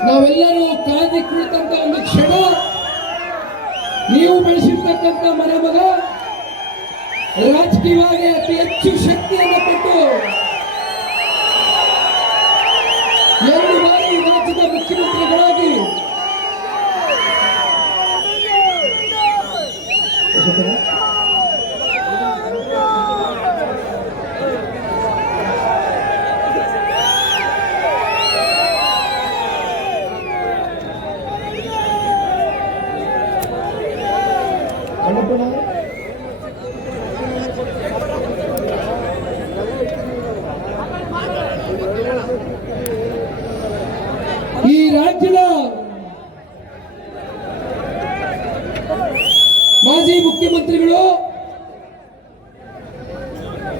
ನಾವೆಲ್ಲರೂ ಕಾದಿ ಕುಳಿತಂತ ಒಂದು ಕ್ಷಣ ನೀವು ಬೆಳೆಸಿರ್ತಕ್ಕಂಥ ಮನೆ ಮಗ ರಾಜಕೀಯವಾಗಿ ಅತಿ ಹೆಚ್ಚು ಶಕ್ತಿಯನ್ನು ಕೊಟ್ಟು 2 ಬಾರಿ ರಾಜ್ಯದ ಮುಖ್ಯಮಂತ್ರಿಗಳಾಗಿ ಈ ರಾಜ್ಯದ ಮಾಜಿ ಮುಖ್ಯಮಂತ್ರಿಗಳು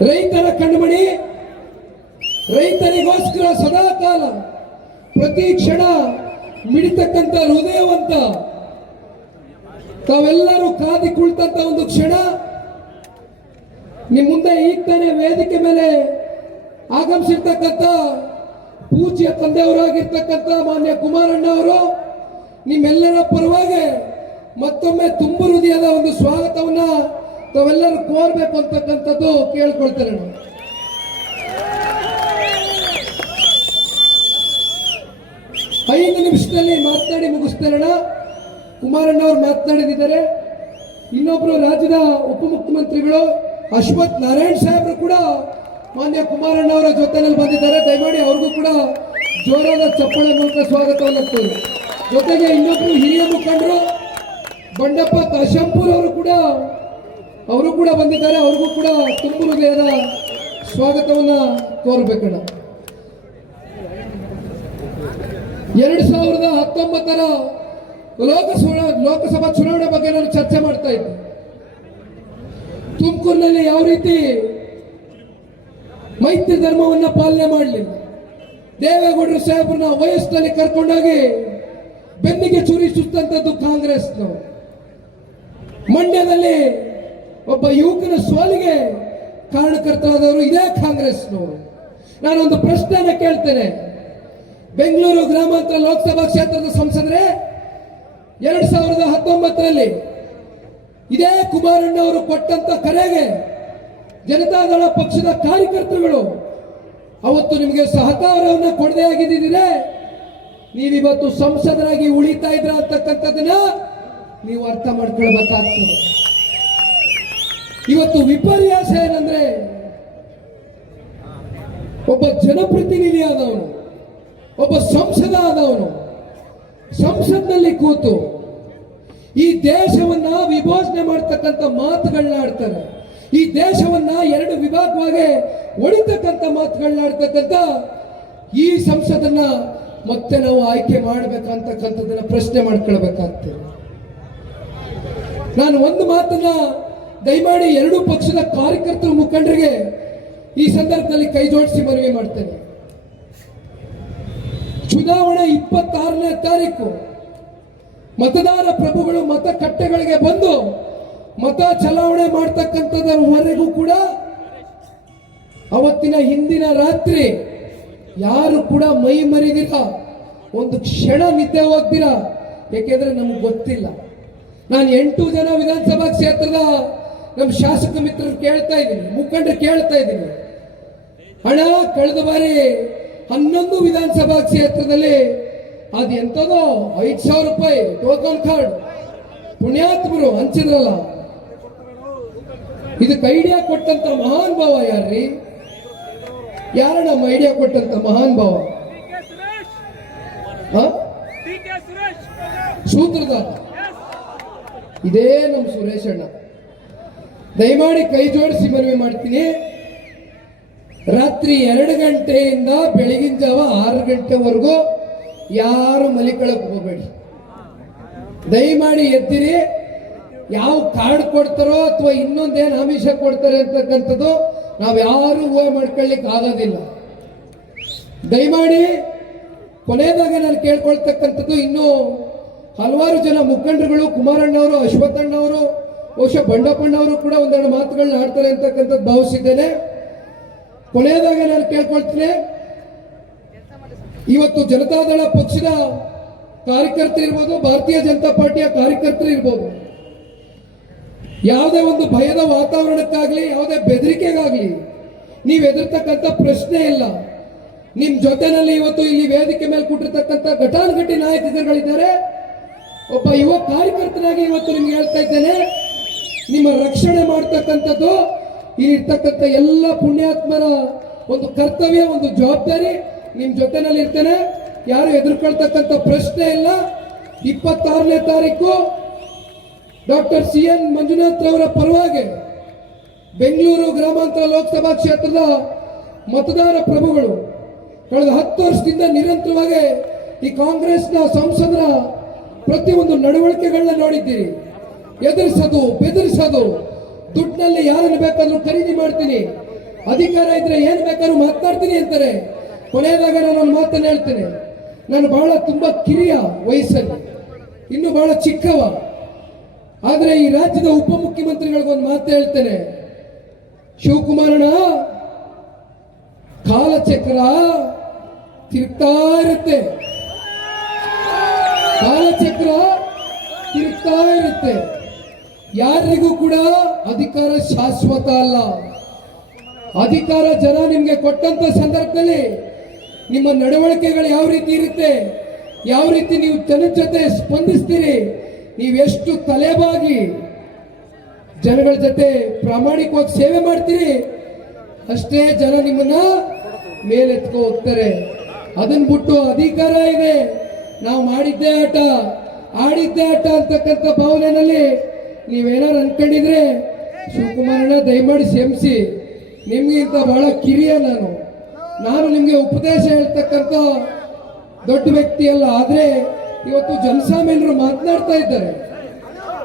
ರೈತರ ಕಣ್ಮಣಿ, ರೈತರಿಗೋಸ್ಕರ ಸದಾ ಕಾಲ ಪ್ರತಿ ಕ್ಷಣ ಮಿಡಿತಕ್ಕಂಥ ಹೃದಯವಂತ ತಾವೆಲ್ಲರೂ ಕಾದಿ ಕುಳಿತಂತ ಒಂದು ಕ್ಷಣ ನಿಮ್ಮ ಮುಂದೆ ಈಗ ತಾನೇ ವೇದಿಕೆ ಮೇಲೆ ಆಗಮಿಸಿರ್ತಕ್ಕಂಥ ಪೂಜ್ಯ ತಂದೆಯವರಾಗಿರ್ತಕ್ಕಂಥ ಮಾನ್ಯ ಕುಮಾರಣ್ಣ ಅವರು ನಿಮ್ಮೆಲ್ಲರ ಪರವಾಗಿ ಮತ್ತೊಮ್ಮೆ ತುಂಬ ಹೃದಯದ ಒಂದು ಸ್ವಾಗತವನ್ನ ತಾವೆಲ್ಲರೂ ಕೋರ್ಬೇಕು ಅಂತಕ್ಕಂಥದ್ದು ಕೇಳ್ಕೊಳ್ತಾರೆ. 5 ನಿಮಿಷದಲ್ಲಿ ಮಾತನಾಡಿ ಮುಗಿಸ್ತಾರಣ. ಕುಮಾರಣ್ಣ ಅವರು ಮಾತನಾಡಿದ್ದಾರೆ. ಇನ್ನೊಬ್ರು ರಾಜ್ಯದ ಉಪಮುಖ್ಯಮಂತ್ರಿಗಳು ಅಶ್ವಥ್ ನಾರಾಯಣ್ ಸಾಹೇಬರು ಕೂಡ ಮಾನ್ಯ ಕುಮಾರಣ್ಣ ಅವರ ಜೊತೆಯಲ್ಲಿ ಬಂದಿದ್ದಾರೆ. ದಯಮಾಡಿ ಅವ್ರಿಗೂ ಕೂಡ ಜೋರಾದ ಚಪ್ಪಾಳೆ ಮೂಲಕ ಸ್ವಾಗತವನ್ನು ಕೊಡಿ. ಜೊತೆಗೆ ಇನ್ನೊಬ್ರು ಹಿರಿಯ ಮುಖಂಡರು ಬಂಡಪ್ಪ ಕಾಶಂಪುರ್ ಅವರು ಕೂಡ ಬಂದಿದ್ದಾರೆ. ಅವ್ರಿಗೂ ಕೂಡ ತುಂಬ ಹೃದಯದ ಸ್ವಾಗತವನ್ನ ಕೋರಬೇಕಣ್ಣ. 2019ರ ಲೋಕಸಭಾ ಚುನಾವಣೆ ಬಗ್ಗೆ ನಾನು ಚರ್ಚೆ ಮಾಡ್ತಾ ಇದ್ದೆ. ತುಮಕೂರಿನಲ್ಲಿ ಯಾವ ರೀತಿ ಮೈತ್ರಿ ಧರ್ಮವನ್ನ ಪಾಲನೆ ಮಾಡಲಿಲ್ಲ, ದೇವೇಗೌಡರು ಸಾಹೇಬ್ರನ್ನ ವಯಸ್ಸಿನಲ್ಲಿ ಕರ್ಕೊಂಡೋಗಿ ಬೆನ್ನಿಗೆ ಚುರಿ ಸುತ್ತಂತದ್ದು ಕಾಂಗ್ರೆಸ್ನವರು. ಮಂಡ್ಯದಲ್ಲಿ ಒಬ್ಬ ಯುವಕನ ಸೋಲಿಗೆ ಕಾರಣಕರ್ತರಾದವರು ಇದೇ ಕಾಂಗ್ರೆಸ್ನವರು. ನಾನೊಂದು ಪ್ರಶ್ನೆಯನ್ನು ಕೇಳ್ತೇನೆ. ಬೆಂಗಳೂರು ಗ್ರಾಮಾಂತರ ಲೋಕಸಭಾ ಕ್ಷೇತ್ರದ ಸಂಸದರೇ, 2019ರಲ್ಲಿ ಇದೇ ಕುಮಾರಣ್ಣ ಅವರು ಕೊಟ್ಟಂತ ಕರೆಗೆ ಜನತಾದಳ ಪಕ್ಷದ ಕಾರ್ಯಕರ್ತರುಗಳು ಅವತ್ತು ನಿಮಗೆ ಸಹಕಾರವನ್ನು ಕೊಡದೇ ಆಗಿದ್ದಿದ್ರೆ ನೀವಿವತ್ತು ಸಂಸದರಾಗಿ ಉಳಿತಾ ಇದ್ರ ಅಂತಕ್ಕಂಥದ್ದನ್ನ ನೀವು ಅರ್ಥ ಮಾಡ್ಕೊಳ್ಬೇಕಾಗ್ತದೆ. ಇವತ್ತು ವಿಪರ್ಯಾಸ ಏನಂದ್ರೆ, ಒಬ್ಬ ಜನಪ್ರತಿನಿಧಿ ಆದವನು, ಒಬ್ಬ ಸಂಸದ ಆದವನು ಸಂಸತ್ನಲ್ಲಿ ಕೂತು ಈ ದೇಶವನ್ನ ವಿಭಜನೆ ಮಾಡ್ತಕ್ಕಂಥ ಮಾತುಗಳನ್ನ ಆಡ್ತಾರೆ. ಈ ದೇಶವನ್ನ 2 ವಿಭಾಗವಾಗಿ ಒಡಿತಕ್ಕಂಥ ಮಾತುಗಳನ್ನ ಆಡ್ತಕ್ಕಂಥ ಈ ಸಂಸದನ್ನ ಮತ್ತೆ ನಾವು ಆಯ್ಕೆ ಮಾಡಬೇಕಂತಕ್ಕಂಥದ್ದನ್ನ ಪ್ರಶ್ನೆ ಮಾಡ್ಕೊಳ್ಬೇಕಾಗ್ತದೆ. ನಾನು ಒಂದು ಮಾತನ್ನ ದಯಮಾಡಿ 2 ಪಕ್ಷದ ಕಾರ್ಯಕರ್ತರ ಮುಖಂಡರಿಗೆ ಈ ಸಂದರ್ಭದಲ್ಲಿ ಕೈ ಜೋಡಿಸಿ ಮನವಿ ಮಾಡ್ತೇನೆ. ಚುನಾವಣೆ 26ನೇ ತಾರೀಕು ಮತದಾರ ಪ್ರಭುಗಳು ಮತಗಟ್ಟೆಗಳಿಗೆ ಬಂದು ಮತ ಚಲಾವಣೆ ಮಾಡ್ತಕ್ಕಂಥದ್ರವರೆಗೂ ಕೂಡ ಅವತ್ತಿನ ಹಿಂದಿನ ರಾತ್ರಿ ಯಾರು ಕೂಡ ಮೈ ಮರಿದಿರ, ಒಂದು ಕ್ಷಣ ನಿದ್ದೆ ಹೋಗ್ದಿರ. ಯಾಕೆಂದ್ರೆ ನಮ್ಗೆ ಗೊತ್ತಿಲ್ಲ. ನಾನು 8 ಜನ ವಿಧಾನಸಭಾ ಕ್ಷೇತ್ರದ ನಮ್ಮ ಶಾಸಕ ಮಿತ್ರರು ಕೇಳ್ತಾ ಇದ್ದೀನಿ, ಮುಖಂಡರು ಕೇಳ್ತಾ ಇದ್ದೀನಿ, ಹಣ ಕಳೆದ ಬಾರಿ 11 ವಿಧಾನಸಭಾ ಕ್ಷೇತ್ರದಲ್ಲಿ ಅದು ಎಂತದೋ 5,000 ರೂಪಾಯಿ ಟೋಕನ್ ಕಾರ್ಡ್ ಪುಣ್ಯಾತ್ಮರು ಹಂಚಿದ್ರಲ್ಲ, ಇದಕ್ಕೆ ಐಡಿಯಾ ಕೊಟ್ಟಂತ ಮಹಾನ್ ಭಾವ ಯಾರ್ರಿ? ಯಾರ ನಮ್ಮ ಐಡಿಯಾ ಕೊಟ್ಟಂತ ಮಹಾನ್ ಭಾವ? ಆ? ಸೂತ್ರಧಾರ ಇದೇ ನಮ್ಮ ಸುರೇಶ್ ಅಣ್ಣ. ದಯಮಾಡಿ ಕೈ ಜೋಡಿಸಿ ಮನವಿ ಮಾಡ್ತೀನಿ, ರಾತ್ರಿ 2 ಗಂಟೆಯಿಂದ ಬೆಳಗಿನ ಜಾವ 6 ಗಂಟೆವರೆಗೂ ಯಾರು ಮಲಿಕಳಕ್ಕೆ ಹೋಗಬೇಡಿ. ದಯಮಾಡಿ ಎದ್ದಿರಿ. ಯಾವ ಕಾರ್ಡ್ ಕೊಡ್ತಾರೋ ಅಥವಾ ಇನ್ನೊಂದೇನು ಆಮಿಷ ಕೊಡ್ತಾರೆ ಅಂತಕ್ಕಂಥದ್ದು ನಾವು ಯಾರು ಊಹೆ ಮಾಡ್ಕೊಳ್ಳಿಕ್ಕೆ ಆಗೋದಿಲ್ಲ. ದಯಮಾಡಿ ಕೊನೆಯದಾಗ ನಾನು ಕೇಳ್ಕೊಳ್ತಕ್ಕಂಥದ್ದು, ಇನ್ನೂ ಹಲವಾರು ಜನ ಮುಖಂಡರುಗಳು, ಕುಮಾರಣ್ಣವರು, ಅಶ್ವಥಣ್ಣವರು, ಬಹುಶಃ ಬಂಡಪ್ಪಣ್ಣವರು ಕೂಡ ಒಂದೆರಡು ಮಾತುಗಳನ್ನ ಆಡ್ತಾರೆ ಅಂತಕ್ಕಂಥದ್ದು ಭಾವಿಸಿದ್ದೇನೆ. ಕೊನೆಯದಾಗ ನಾನು ಕೇಳ್ಕೊಳ್ತೀನಿ, ಇವತ್ತು ಜನತಾದಳ ಪಕ್ಷದ ಕಾರ್ಯಕರ್ತರು ಇರ್ಬೋದು, ಭಾರತೀಯ ಜನತಾ ಪಾರ್ಟಿಯ ಕಾರ್ಯಕರ್ತರು ಇರ್ಬೋದು, ಯಾವುದೇ ಒಂದು ಭಯದ ವಾತಾವರಣಕ್ಕಾಗ್ಲಿ, ಯಾವುದೇ ಬೆದರಿಕೆಗಾಗ್ಲಿ ನೀವು ಎದುರ್ತಕ್ಕಂಥ ಪ್ರಶ್ನೆ ಇಲ್ಲ. ನಿಮ್ ಜೊತೆನಲ್ಲಿ ಇವತ್ತು ಇಲ್ಲಿ ವೇದಿಕೆ ಮೇಲೆ ಕೂಟಿರ್ತಕ್ಕಂಥ ಘಟಾನುಘಟಿ ನಾಯಕರುಗಳಿದ್ದಾರೆ. ಒಬ್ಬ ಯುವ ಕಾರ್ಯಕರ್ತನಾಗಿ ಇವತ್ತು ನಿಮ್ಗೆ ಹೇಳ್ತಾ ಇದ್ದೇನೆ, ನಿಮ್ಮ ರಕ್ಷಣೆ ಮಾಡ್ತಕ್ಕಂಥದ್ದು ಇಲ್ಲಿರ್ತಕ್ಕಂಥ ಎಲ್ಲ ಪುಣ್ಯಾತ್ಮರ ಒಂದು ಕರ್ತವ್ಯ, ಒಂದು ಜವಾಬ್ದಾರಿ. ನಿಮ್ ಜೊತೆನಲ್ಲಿ ಇರ್ತೇನೆ, ಯಾರು ಎದುರ್ಕೊಳ್ತಕ್ಕಂಥ ಪ್ರಶ್ನೆ ಇಲ್ಲ. 26ನೇ ತಾರೀಕು ಡಾಕ್ಟರ್ CN ಮಂಜುನಾಥ್ ರವರ ಪರವಾಗಿ ಬೆಂಗಳೂರು ಗ್ರಾಮಾಂತರ ಲೋಕಸಭಾ ಕ್ಷೇತ್ರದ ಮತದಾರ ಪ್ರಭುಗಳು ಕಳೆದ 10 ವರ್ಷದಿಂದ ನಿರಂತರವಾಗಿ ಈ ಕಾಂಗ್ರೆಸ್ನ ಸಂಸದರ ಪ್ರತಿಯೊಂದು ನಡವಳಿಕೆಗಳನ್ನ ನೋಡಿದ್ದೀರಿ. ಎದುರಿಸೋದು, ಬೆದರಿಸೋದು, ದುಡ್ಡಿನಲ್ಲಿ ಯಾರನ್ನು ಬೇಕಾದ್ರೂ ಖರೀದಿ ಮಾಡ್ತೀನಿ, ಅಧಿಕಾರ ಇದ್ರೆ ಏನು ಬೇಕಾದ್ರೂ ಮಾತನಾಡ್ತೀನಿ ಅಂತಾರೆ. ಕೊನೆಯದಾಗ ನಾನು ಒಂದು ಮಾತನ್ನು ಹೇಳ್ತೇನೆ, ನಾನು ಬಹಳ ತುಂಬಾ ಕಿರಿಯ ವಯಸ್ಸಲ್ಲಿ, ಇನ್ನು ಬಹಳ ಚಿಕ್ಕವ, ಆದ್ರೆ ಈ ರಾಜ್ಯದ ಉಪಮುಖ್ಯಮಂತ್ರಿಗಳಿಗೊಂದು ಮಾತು ಹೇಳ್ತೇನೆ, ಶಿವಕುಮಾರಣ್ಣ, ಕಾಲಚಕ್ರ ತಿರುಗ್ತಾ ಇರುತ್ತೆ, ಕಾಲಚಕ್ರ ತಿರುಗ್ತಾ ಇರುತ್ತೆ. ಯಾರಿಗೂ ಕೂಡ ಅಧಿಕಾರ ಶಾಶ್ವತ ಅಲ್ಲ. ಅಧಿಕಾರ ಜನ ನಿಮ್ಗೆ ಕೊಟ್ಟಂತ ಸಂದರ್ಭದಲ್ಲಿ ನಿಮ್ಮ ನಡವಳಿಕೆಗಳು ಯಾವ ರೀತಿ ಇರುತ್ತೆ, ಯಾವ ರೀತಿ ನೀವು ಜನರ ಜೊತೆ ಸ್ಪಂದಿಸ್ತೀರಿ, ನೀವೆಷ್ಟು ತಲೆಬಾಗಿ ಜನಗಳ ಜೊತೆ ಪ್ರಾಮಾಣಿಕವಾಗಿ ಸೇವೆ ಮಾಡ್ತೀರಿ, ಅಷ್ಟೇ ಜನ ನಿಮ್ಮನ್ನ ಮೇಲೆತ್ಕೊ ಹೋಗ್ತಾರೆ. ಅದನ್ನ ಬಿಟ್ಟು ಅಧಿಕಾರ ಇದೆ, ನಾವು ಮಾಡಿದ್ದೇ ಆಟ, ಆಡಿದ್ದೇ ಆಟ ಅಂತಕ್ಕಂಥ ಭಾವನೆಯಲ್ಲಿ ನೀವೇನಾರು ಅನ್ಕೊಂಡಿದ್ರೆ ಶಿವಕುಮಾರಣ್ಣ ದಯಮಾಡಿ ಕ್ಷಮಿಸಿ. ನಿಮ್ಗಿಂತ ಬಹಳ ಕಿರಿಯ ನಾನು ನಿಮ್ಗೆ ಉಪದೇಶ ಹೇಳ್ತಕ್ಕಂಥ ದೊಡ್ಡ ವ್ಯಕ್ತಿ ಅಲ್ಲ. ಆದ್ರೆ ಇವತ್ತು ಜನಸಾಮಾನ್ಯರು ಮಾತನಾಡ್ತಾ ಇದ್ದಾರೆ.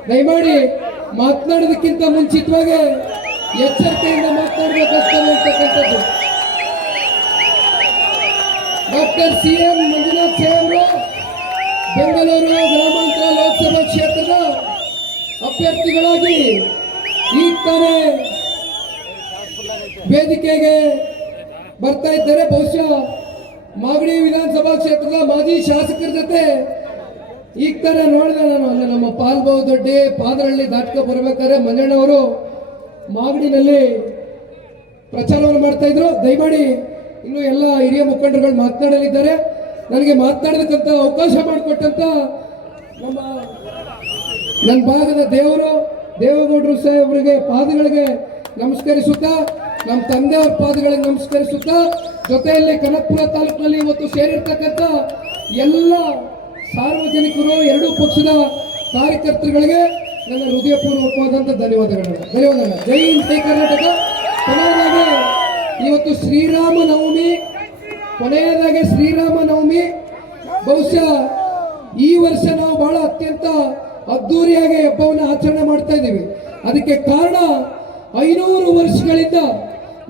ದಯಮಾಡಿ ಮಾತನಾಡೋದಕ್ಕಿಂತ ಮುಂಚಿತವಾಗಿ ಎಚ್ಚರಿಕೆಯಿಂದ ಮಾತನಾಡಬೇಕಾಗ್ತದೆ ಅಂತಕ್ಕಂಥದ್ದು. ಡಾಕ್ಟರ್ CN ಮಂಜುನಾಥ್ ಅವರು ಬೆಂಗಳೂರು ಗ್ರಾಮಾಂತರ ಲೋಕಸಭಾ ಕ್ಷೇತ್ರದ ಅಭ್ಯರ್ಥಿಗಳಾಗಿ ಈಗ ತಾನೇ ವೇದಿಕೆಗೆ ಬರ್ತಾ ಇದ್ದಾರೆ. ಬಹುಶಃ ಮಾಗಡಿ ವಿಧಾನಸಭಾ ಕ್ಷೇತ್ರದ ಮಾಜಿ ಶಾಸಕರ ಜೊತೆ ಈಗ ತಾನೇ ನೋಡಿದೆ ನಾನು. ಅಲ್ಲಿ ನಮ್ಮ ಪಾಲ್ಬಾವು ದೊಡ್ಡಿ ಪಾದರಳ್ಳಿ ದಾಟ್ಕೊ ಬರ್ಬೇಕಾದ್ರೆ ಮಂಜಣ್ಣವರು ಮಾಗಡಿನಲ್ಲಿ ಪ್ರಚಾರವನ್ನು ಮಾಡ್ತಾ ಇದ್ರು. ದಯಮಾಡಿ ಇನ್ನು ಎಲ್ಲ ಹಿರಿಯ ಮುಖಂಡರುಗಳು ಮಾತನಾಡಲಿದ್ದಾರೆ. ನನಗೆ ಮಾತನಾಡೋದಕ್ಕಂತ ಅವಕಾಶ ಮಾಡಿಕೊಟ್ಟಂತ ನನ್ನ ಭಾಗದ ದೇವೇಗೌಡರು ಸಾಹೇಬರಿಗೆ ಪಾದಗಳಿಗೆ ನಮಸ್ಕರಿಸುತ್ತಾ, ನಮ್ಮ ತಂದೆಯವರ ಪಾದಗಳಿಗೆ ನಮಸ್ಕರಿಸುತ್ತಾ, ಜೊತೆಯಲ್ಲಿ ಕನಕಪುರ ತಾಲೂಕಿನಲ್ಲಿ ಇವತ್ತು ಸೇರಿರ್ತಕ್ಕಂಥ ಎಲ್ಲ ಸಾರ್ವಜನಿಕರು, ಎರಡೂ ಪಕ್ಷದ ಕಾರ್ಯಕರ್ತರುಗಳಿಗೆ ನನ್ನ ಹೃದಯಪೂರ್ವಕವಾದಂಥ ಧನ್ಯವಾದಗಳು. ಜೈ ಹಿಂದ್, ಜೈ ಕರ್ನಾಟಕ. ಕೊನೆಯದಾಗಿ ಇವತ್ತು ಶ್ರೀರಾಮನವಮಿ, ಬಹುಶಃ ಈ ವರ್ಷ ನಾವು ಬಹಳ ಅತ್ಯಂತ ಅದ್ದೂರಿಯಾಗಿ ಹಬ್ಬವನ್ನು ಆಚರಣೆ ಮಾಡ್ತಾ ಇದ್ದೀವಿ. ಅದಕ್ಕೆ ಕಾರಣ 500 ವರ್ಷಗಳಿಂದ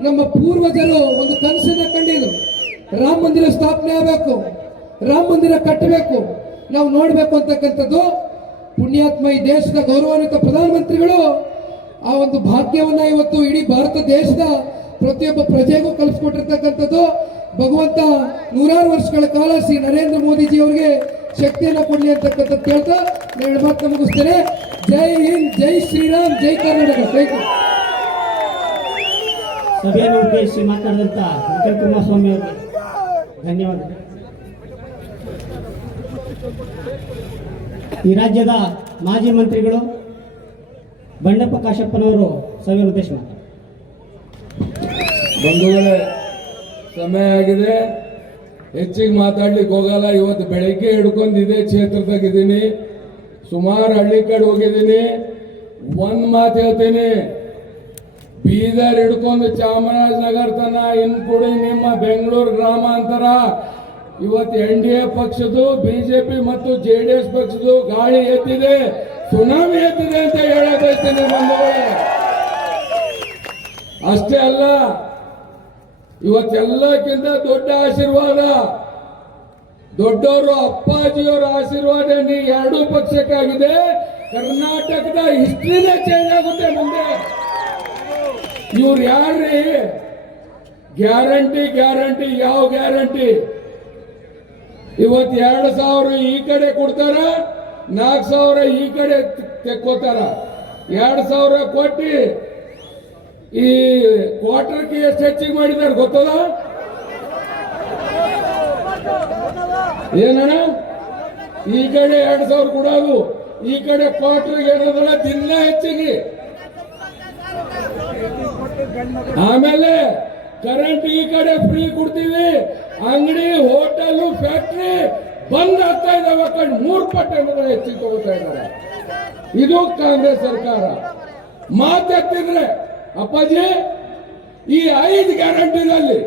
ನಮ್ಮ ಪೂರ್ವಜರು ಒಂದು ಕನಸನ್ನ ಕಂಡಿದ್ರು. ರಾಮ ಮಂದಿರ ಸ್ಥಾಪನೆ ಆಗಬೇಕು, ರಾಮ ಮಂದಿರ ಕಟ್ಟಬೇಕು, ನಾವು ನೋಡ್ಬೇಕು ಅಂತಕ್ಕಂಥದ್ದು. ಪುಣ್ಯಾತ್ಮ ಈ ದೇಶದ ಗೌರವಾನ್ವಿತ ಪ್ರಧಾನಮಂತ್ರಿಗಳು ಆ ಒಂದು ಭಾಗ್ಯವನ್ನ ಇವತ್ತು ಇಡೀ ಭಾರತ ದೇಶದ ಪ್ರತಿಯೊಬ್ಬ ಪ್ರಜೆಗೂ ಕಲಿಸ್ಕೊಟ್ಟಿರ್ತಕ್ಕಂಥದ್ದು. ಭಗವಂತ 100 ವರ್ಷಗಳ ಕಾಲ ಶ್ರೀ ನರೇಂದ್ರ ಮೋದಿಜಿ ಅವರಿಗೆ ಶಕ್ತಿಯನ್ನ ಕೊಡ್ಲಿ ಅಂತಕ್ಕಂಥದ್ದು ಕೇಳ್ತಾ ನಾನು ಮಾತನ್ನ ಮುಗಿಸ್ತೇನೆ. ಜೈ ಹಿಂದ್, ಜೈ ಶ್ರೀರಾಮ್, ಜೈ ಕರ್ನಾಟಕ. ಸಭೆಯನ್ನು ಉದ್ದೇಶಿಸಿ ಮಾತನಾಡಿದಂತ ನಿಖಿಲ್ ಕುಮಾರಸ್ವಾಮಿ ಅವರಿಗೆ ಧನ್ಯವಾದ. ಈ ರಾಜ್ಯದ ಮಾಜಿ ಮಂತ್ರಿಗಳು ಬಂಡೆಪ್ಪ ಕಾಶಪ್ಪನವರು ಸಭೆಯನ್ನು ಉದ್ದೇಶ ಮಾಡ್ತಾರೆ. ಬಂಧುಗಳೇ, ಸಮಯ ಆಗಿದೆ. ಹೆಚ್ಚಿಗೆ ಮಾತಾಡ್ಲಿಕ್ಕೆ ಹೋಗಲ್ಲ. ಇವತ್ತು ಬೆಳಿಗ್ಗೆ ಹಿಡ್ಕೊಂಡು ಇದೇ ಕ್ಷೇತ್ರದಾಗಿದ್ದೀನಿ, ಸುಮಾರು ಹಳ್ಳಿ ಕಡೆ ಹೋಗಿದ್ದೀನಿ. ಒಂದ್ ಮಾತು ಹೇಳ್ತೀನಿ, ಬೀದರ್ ಹಿಡ್ಕೊಂಡು ಚಾಮರಾಜನಗರ ತನ ಇನ್ಕುಡಿ ನಿಮ್ಮ ಬೆಂಗಳೂರು ಗ್ರಾಮಾಂತರ ಇವತ್ತು NDA ಪಕ್ಷದ್ದು, ಬಿಜೆಪಿ ಮತ್ತು JDS ಪಕ್ಷದ್ದು ಗಾಳಿ ಎತ್ತಿದೆ, ಸುನಾಮಿ ಎತ್ತಿದೆ ಅಂತ ಹೇಳಕ್ ಬಯಸ್ತೇನೆ ಬಂಧುಗಳೇ. ಅಷ್ಟೇ ಅಲ್ಲ, ಇವತ್ತೆಲ್ಲಕ್ಕಿಂತ ದೊಡ್ಡ ಆಶೀರ್ವಾದ, ದೊಡ್ಡವರು ಅಪ್ಪಾಜಿಯವರ ಆಶೀರ್ವಾದ ನೀ ಎರಡೂ ಪಕ್ಷಕ್ಕಾಗಿದೆ. ಕರ್ನಾಟಕದ ಹಿಸ್ಟ್ರಿನೇ ಚೇಂಜ್ ಆಗುತ್ತೆ ಮುಂದೆ. ಇವ್ರು ಯಾರ್ರಿ ಗ್ಯಾರಂಟಿ ಯಾವ ಗ್ಯಾರಂಟಿ? ಇವತ್ತು 2,000 ಈ ಕಡೆ ಕೊಡ್ತಾರ, 4,000 ಈ ಕಡೆ ತೆಕ್ಕೋತಾರ. 2,000 ಕೊಟ್ಟಿ ಈ ಕ್ವಾರ್ಟರ್ಗೆ ಎಷ್ಟು ಹೆಚ್ಚಿಗೆ ಮಾಡಿದಾರೆ ಗೊತ್ತದ? ಏನಣ್ಣ, ಈ ಕಡೆ 2,000 ಕೊಡೋದು, ಈ ಕಡೆ ಕ್ವಾರ್ಟರ್ಗೆ ಏನದಲ್ಲ ದಿನ ಹೆಚ್ಚಿಗೆ. ಆಮೇಲೆ ಕರೆಂಟ್ ಈ ಕಡೆ ಫ್ರೀ ಕೊಡ್ತೀವಿ, ಅಂಗಡಿ ಹೋಟೆಲ್ ಫ್ಯಾಕ್ಟ್ರಿ ಬಂದ್ ಆಗ್ತಾ ಇದಾವೆ, 3 ಪಟ್ಟು ಹೆಚ್ಚಿಗೆ ತಗೋತಾ ಇದ್ದಾರೆ. ಇದು ಕಾಂಗ್ರೆಸ್ ಸರ್ಕಾರ. ಮಾತಾಡ್ತಿದ್ರೆ ಅಪ್ಪಾಜಿ ಈ 5 ಗ್ಯಾರಂಟಿನಲ್ಲಿ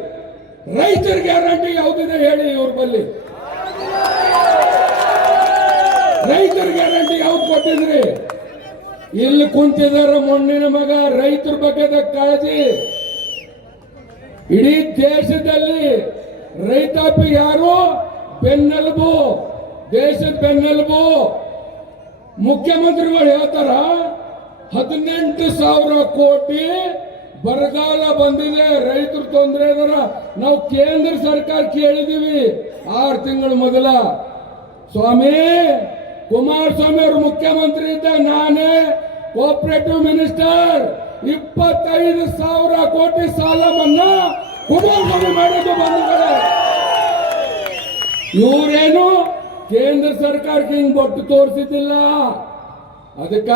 ರೈತರ ಗ್ಯಾರಂಟಿ ಯಾವ್ದಿದೆ ಹೇಳಿ ಇವ್ರ ಬಲ್ಲಿ? ರೈತರ ಗ್ಯಾರಂಟಿ ಯಾವ್ದು ಕೊಟ್ಟಿದ್ರಿ? ಇಲ್ಲಿ ಕುಂತಿದಾರ ಮಣ್ಣಿನ ಮಗ, ರೈತರ ಬಗ್ಗೆ ಕಾಳಜಿ. ಇಡೀ ದೇಶದಲ್ಲಿ ರೈತಾಪಿ ಯಾರು? ಬೆನ್ನೆಲುಬು, ದೇಶದ ಬೆನ್ನೆಲುಬು. ಮುಖ್ಯಮಂತ್ರಿಗಳು ಹೇಳ್ತಾರ 18,000 ಕೋಟಿ ಬರಗಾಲ ಬಂದಿದೆ, ರೈತರು ತೊಂದರೆ ಇದಾರ. ನಾವು ಕೇಂದ್ರ ಸರ್ಕಾರ ಕೇಳಿದೀವಿ 6 ತಿಂಗಳ ಮೊದಲ. ಸ್ವಾಮಿ ಕುಮಾರಸ್ವಾಮಿ ಅವರು ಮುಖ್ಯಮಂತ್ರಿ ಇದ್ದ ನಾನೇ ಕೋಆಪರೇಟಿವ್ ಮಿನಿಸ್ಟರ್ 25,000 ಕೋಟಿ ಸಾಲ ಮನ್ನಾ ಕುಮಾರಸ್ವಾಮಿ ಮಾಡಿದ್ದು ಬಂಧುಗಳೇ. ಇವರೇನು ಕೇಂದ್ರ ಸರ್ಕಾರಕ್ಕೆ ಹಿಂಗ್ ಬೊಟ್ಟು ತೋರಿಸಿದ್ದಿಲ್ಲ. ಅದಕ್ಕ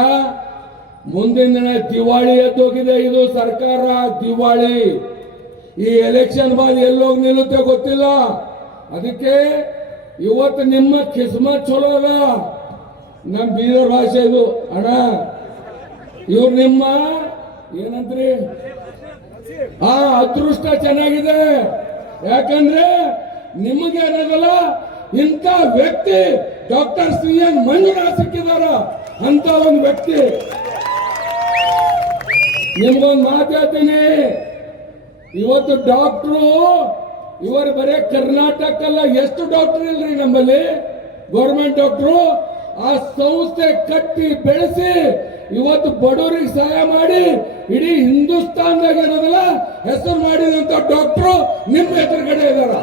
ಮುಂದಿನ ದಿನ ದಿವಾಳಿ ಎದ್ದೋಗಿದೆ ಇದು ಸರ್ಕಾರ, ದಿವಾಳಿ. ಈ ಎಲೆಕ್ಷನ್ ಬಾದ್ ಎಲ್ಲೋಗಿ ನಿಲ್ಲುತ್ತೆ ಗೊತ್ತಿಲ್ಲ. ಅದಕ್ಕೆ ಇವತ್ತು ನಿಮ್ಮ ಕಿಸ್ಮತ್ ಚಲೋ ಅದ, ನಮ್ ಬೀದರ್ ಭಾಷೆ ಇದು ಅಣ್ಣ. ಇವ್ರು ನಿಮ್ಮ ಏನಂತ್ರಿ ಅದೃಷ್ಟ ಚೆನ್ನಾಗಿದೆ. ಯಾಕಂದ್ರೆ ನಿಮಗೇನದಲ್ಲ ಇಂಥ ವ್ಯಕ್ತಿ ಡಾಕ್ಟರ್ CN ಮಂಜುನಾಥ್ ಸಿಕ್ಕಿದಾರ. ಅಂತ ಒಂದು ವ್ಯಕ್ತಿ. ನಿಮ್ಗೊಂದು ಮಾತು ಹೇಳ್ತೀನಿ, ಇವತ್ತು ಡಾಕ್ಟ್ರು ಇವರು ಬರೇ ಕರ್ನಾಟಕ ಅಲ್ಲ, ಎಷ್ಟು ಡಾಕ್ಟರ್ ಇಲ್ರಿ ನಮ್ಮಲ್ಲಿ ಗೌರ್ಮೆಂಟ್ ಡಾಕ್ಟ್ರು. ಆ ಸಂಸ್ಥೆ ಕಟ್ಟಿ ಬೆಳೆಸಿ ಇವತ್ತು ಬಡವರಿಗೆ ಸಹಾಯ ಮಾಡಿ ಇಡೀ ಹಿಂದೂಸ್ತಾನದಾಗ ಏನದಲ್ಲ ಹೆಸರು ಮಾಡಿದಂತ ಡಾಕ್ಟ್ರು ನಿಮ್ಮ ಎದುರುಗಡೆ ಇದಾರ.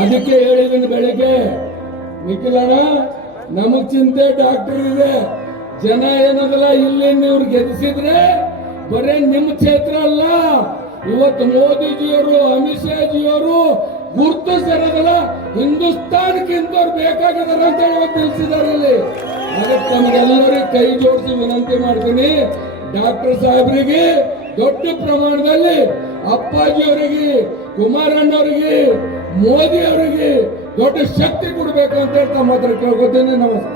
ಅದಕ್ಕೆ ಹೇಳಿದ್ದೀನಿ ಬೆಳಿಗ್ಗೆ, ನಿಖಿಲಣ್ಣ ನಮಗ್ ಚಿಂತೆ ಡಾಕ್ಟರ್ ಇದೆ. ಜನ ಏನದಲ್ಲ ಇಲ್ಲಿ ನೀವು ಗೆಲ್ಲಿಸಿದ್ರೆ ಬರೇ ನಿಮ್ಮ ಕ್ಷೇತ್ರ ಅಲ್ಲ, ಇವತ್ತು ಮೋದಿಜಿಯವರು ಅಮಿತ್ ಶಾ ಜಿಯವರು ಗುರುತಿಸಿರೋದಲ್ಲ ಹಿಂದೂಸ್ತಾನಕ್ಕಿಂತವ್ರು ಬೇಕಾಗಿದಾರ ಅಂತ ಹೇಳಿ ತಿಳಿಸಿದ್ದಾರೆ ಇಲ್ಲಿ. ಅದಕ್ಕೆ ನಮಗೆಲ್ಲರಿಗೆ ಕೈ ಜೋಡಿಸಿ ವಿನಂತಿ ಮಾಡ್ತೀನಿ, ಡಾಕ್ಟರ್ ಸಾಹೇಬರಿಗೆ ದೊಡ್ಡ ಪ್ರಮಾಣದಲ್ಲಿ ಅಪ್ಪಾಜಿಯವರಿಗೆ, ಕುಮಾರಣ್ಣವರಿಗೆ, ಮೋದಿ ಅವರಿಗೆ ದೊಡ್ಡ ಶಕ್ತಿ ಕೊಡಬೇಕು ಅಂತ ಹೇಳ್ತಾ ಮಾತ್ರ ಕೇಳ್ಕೊತೀನಿ. ನಮಸ್ಕಾರ.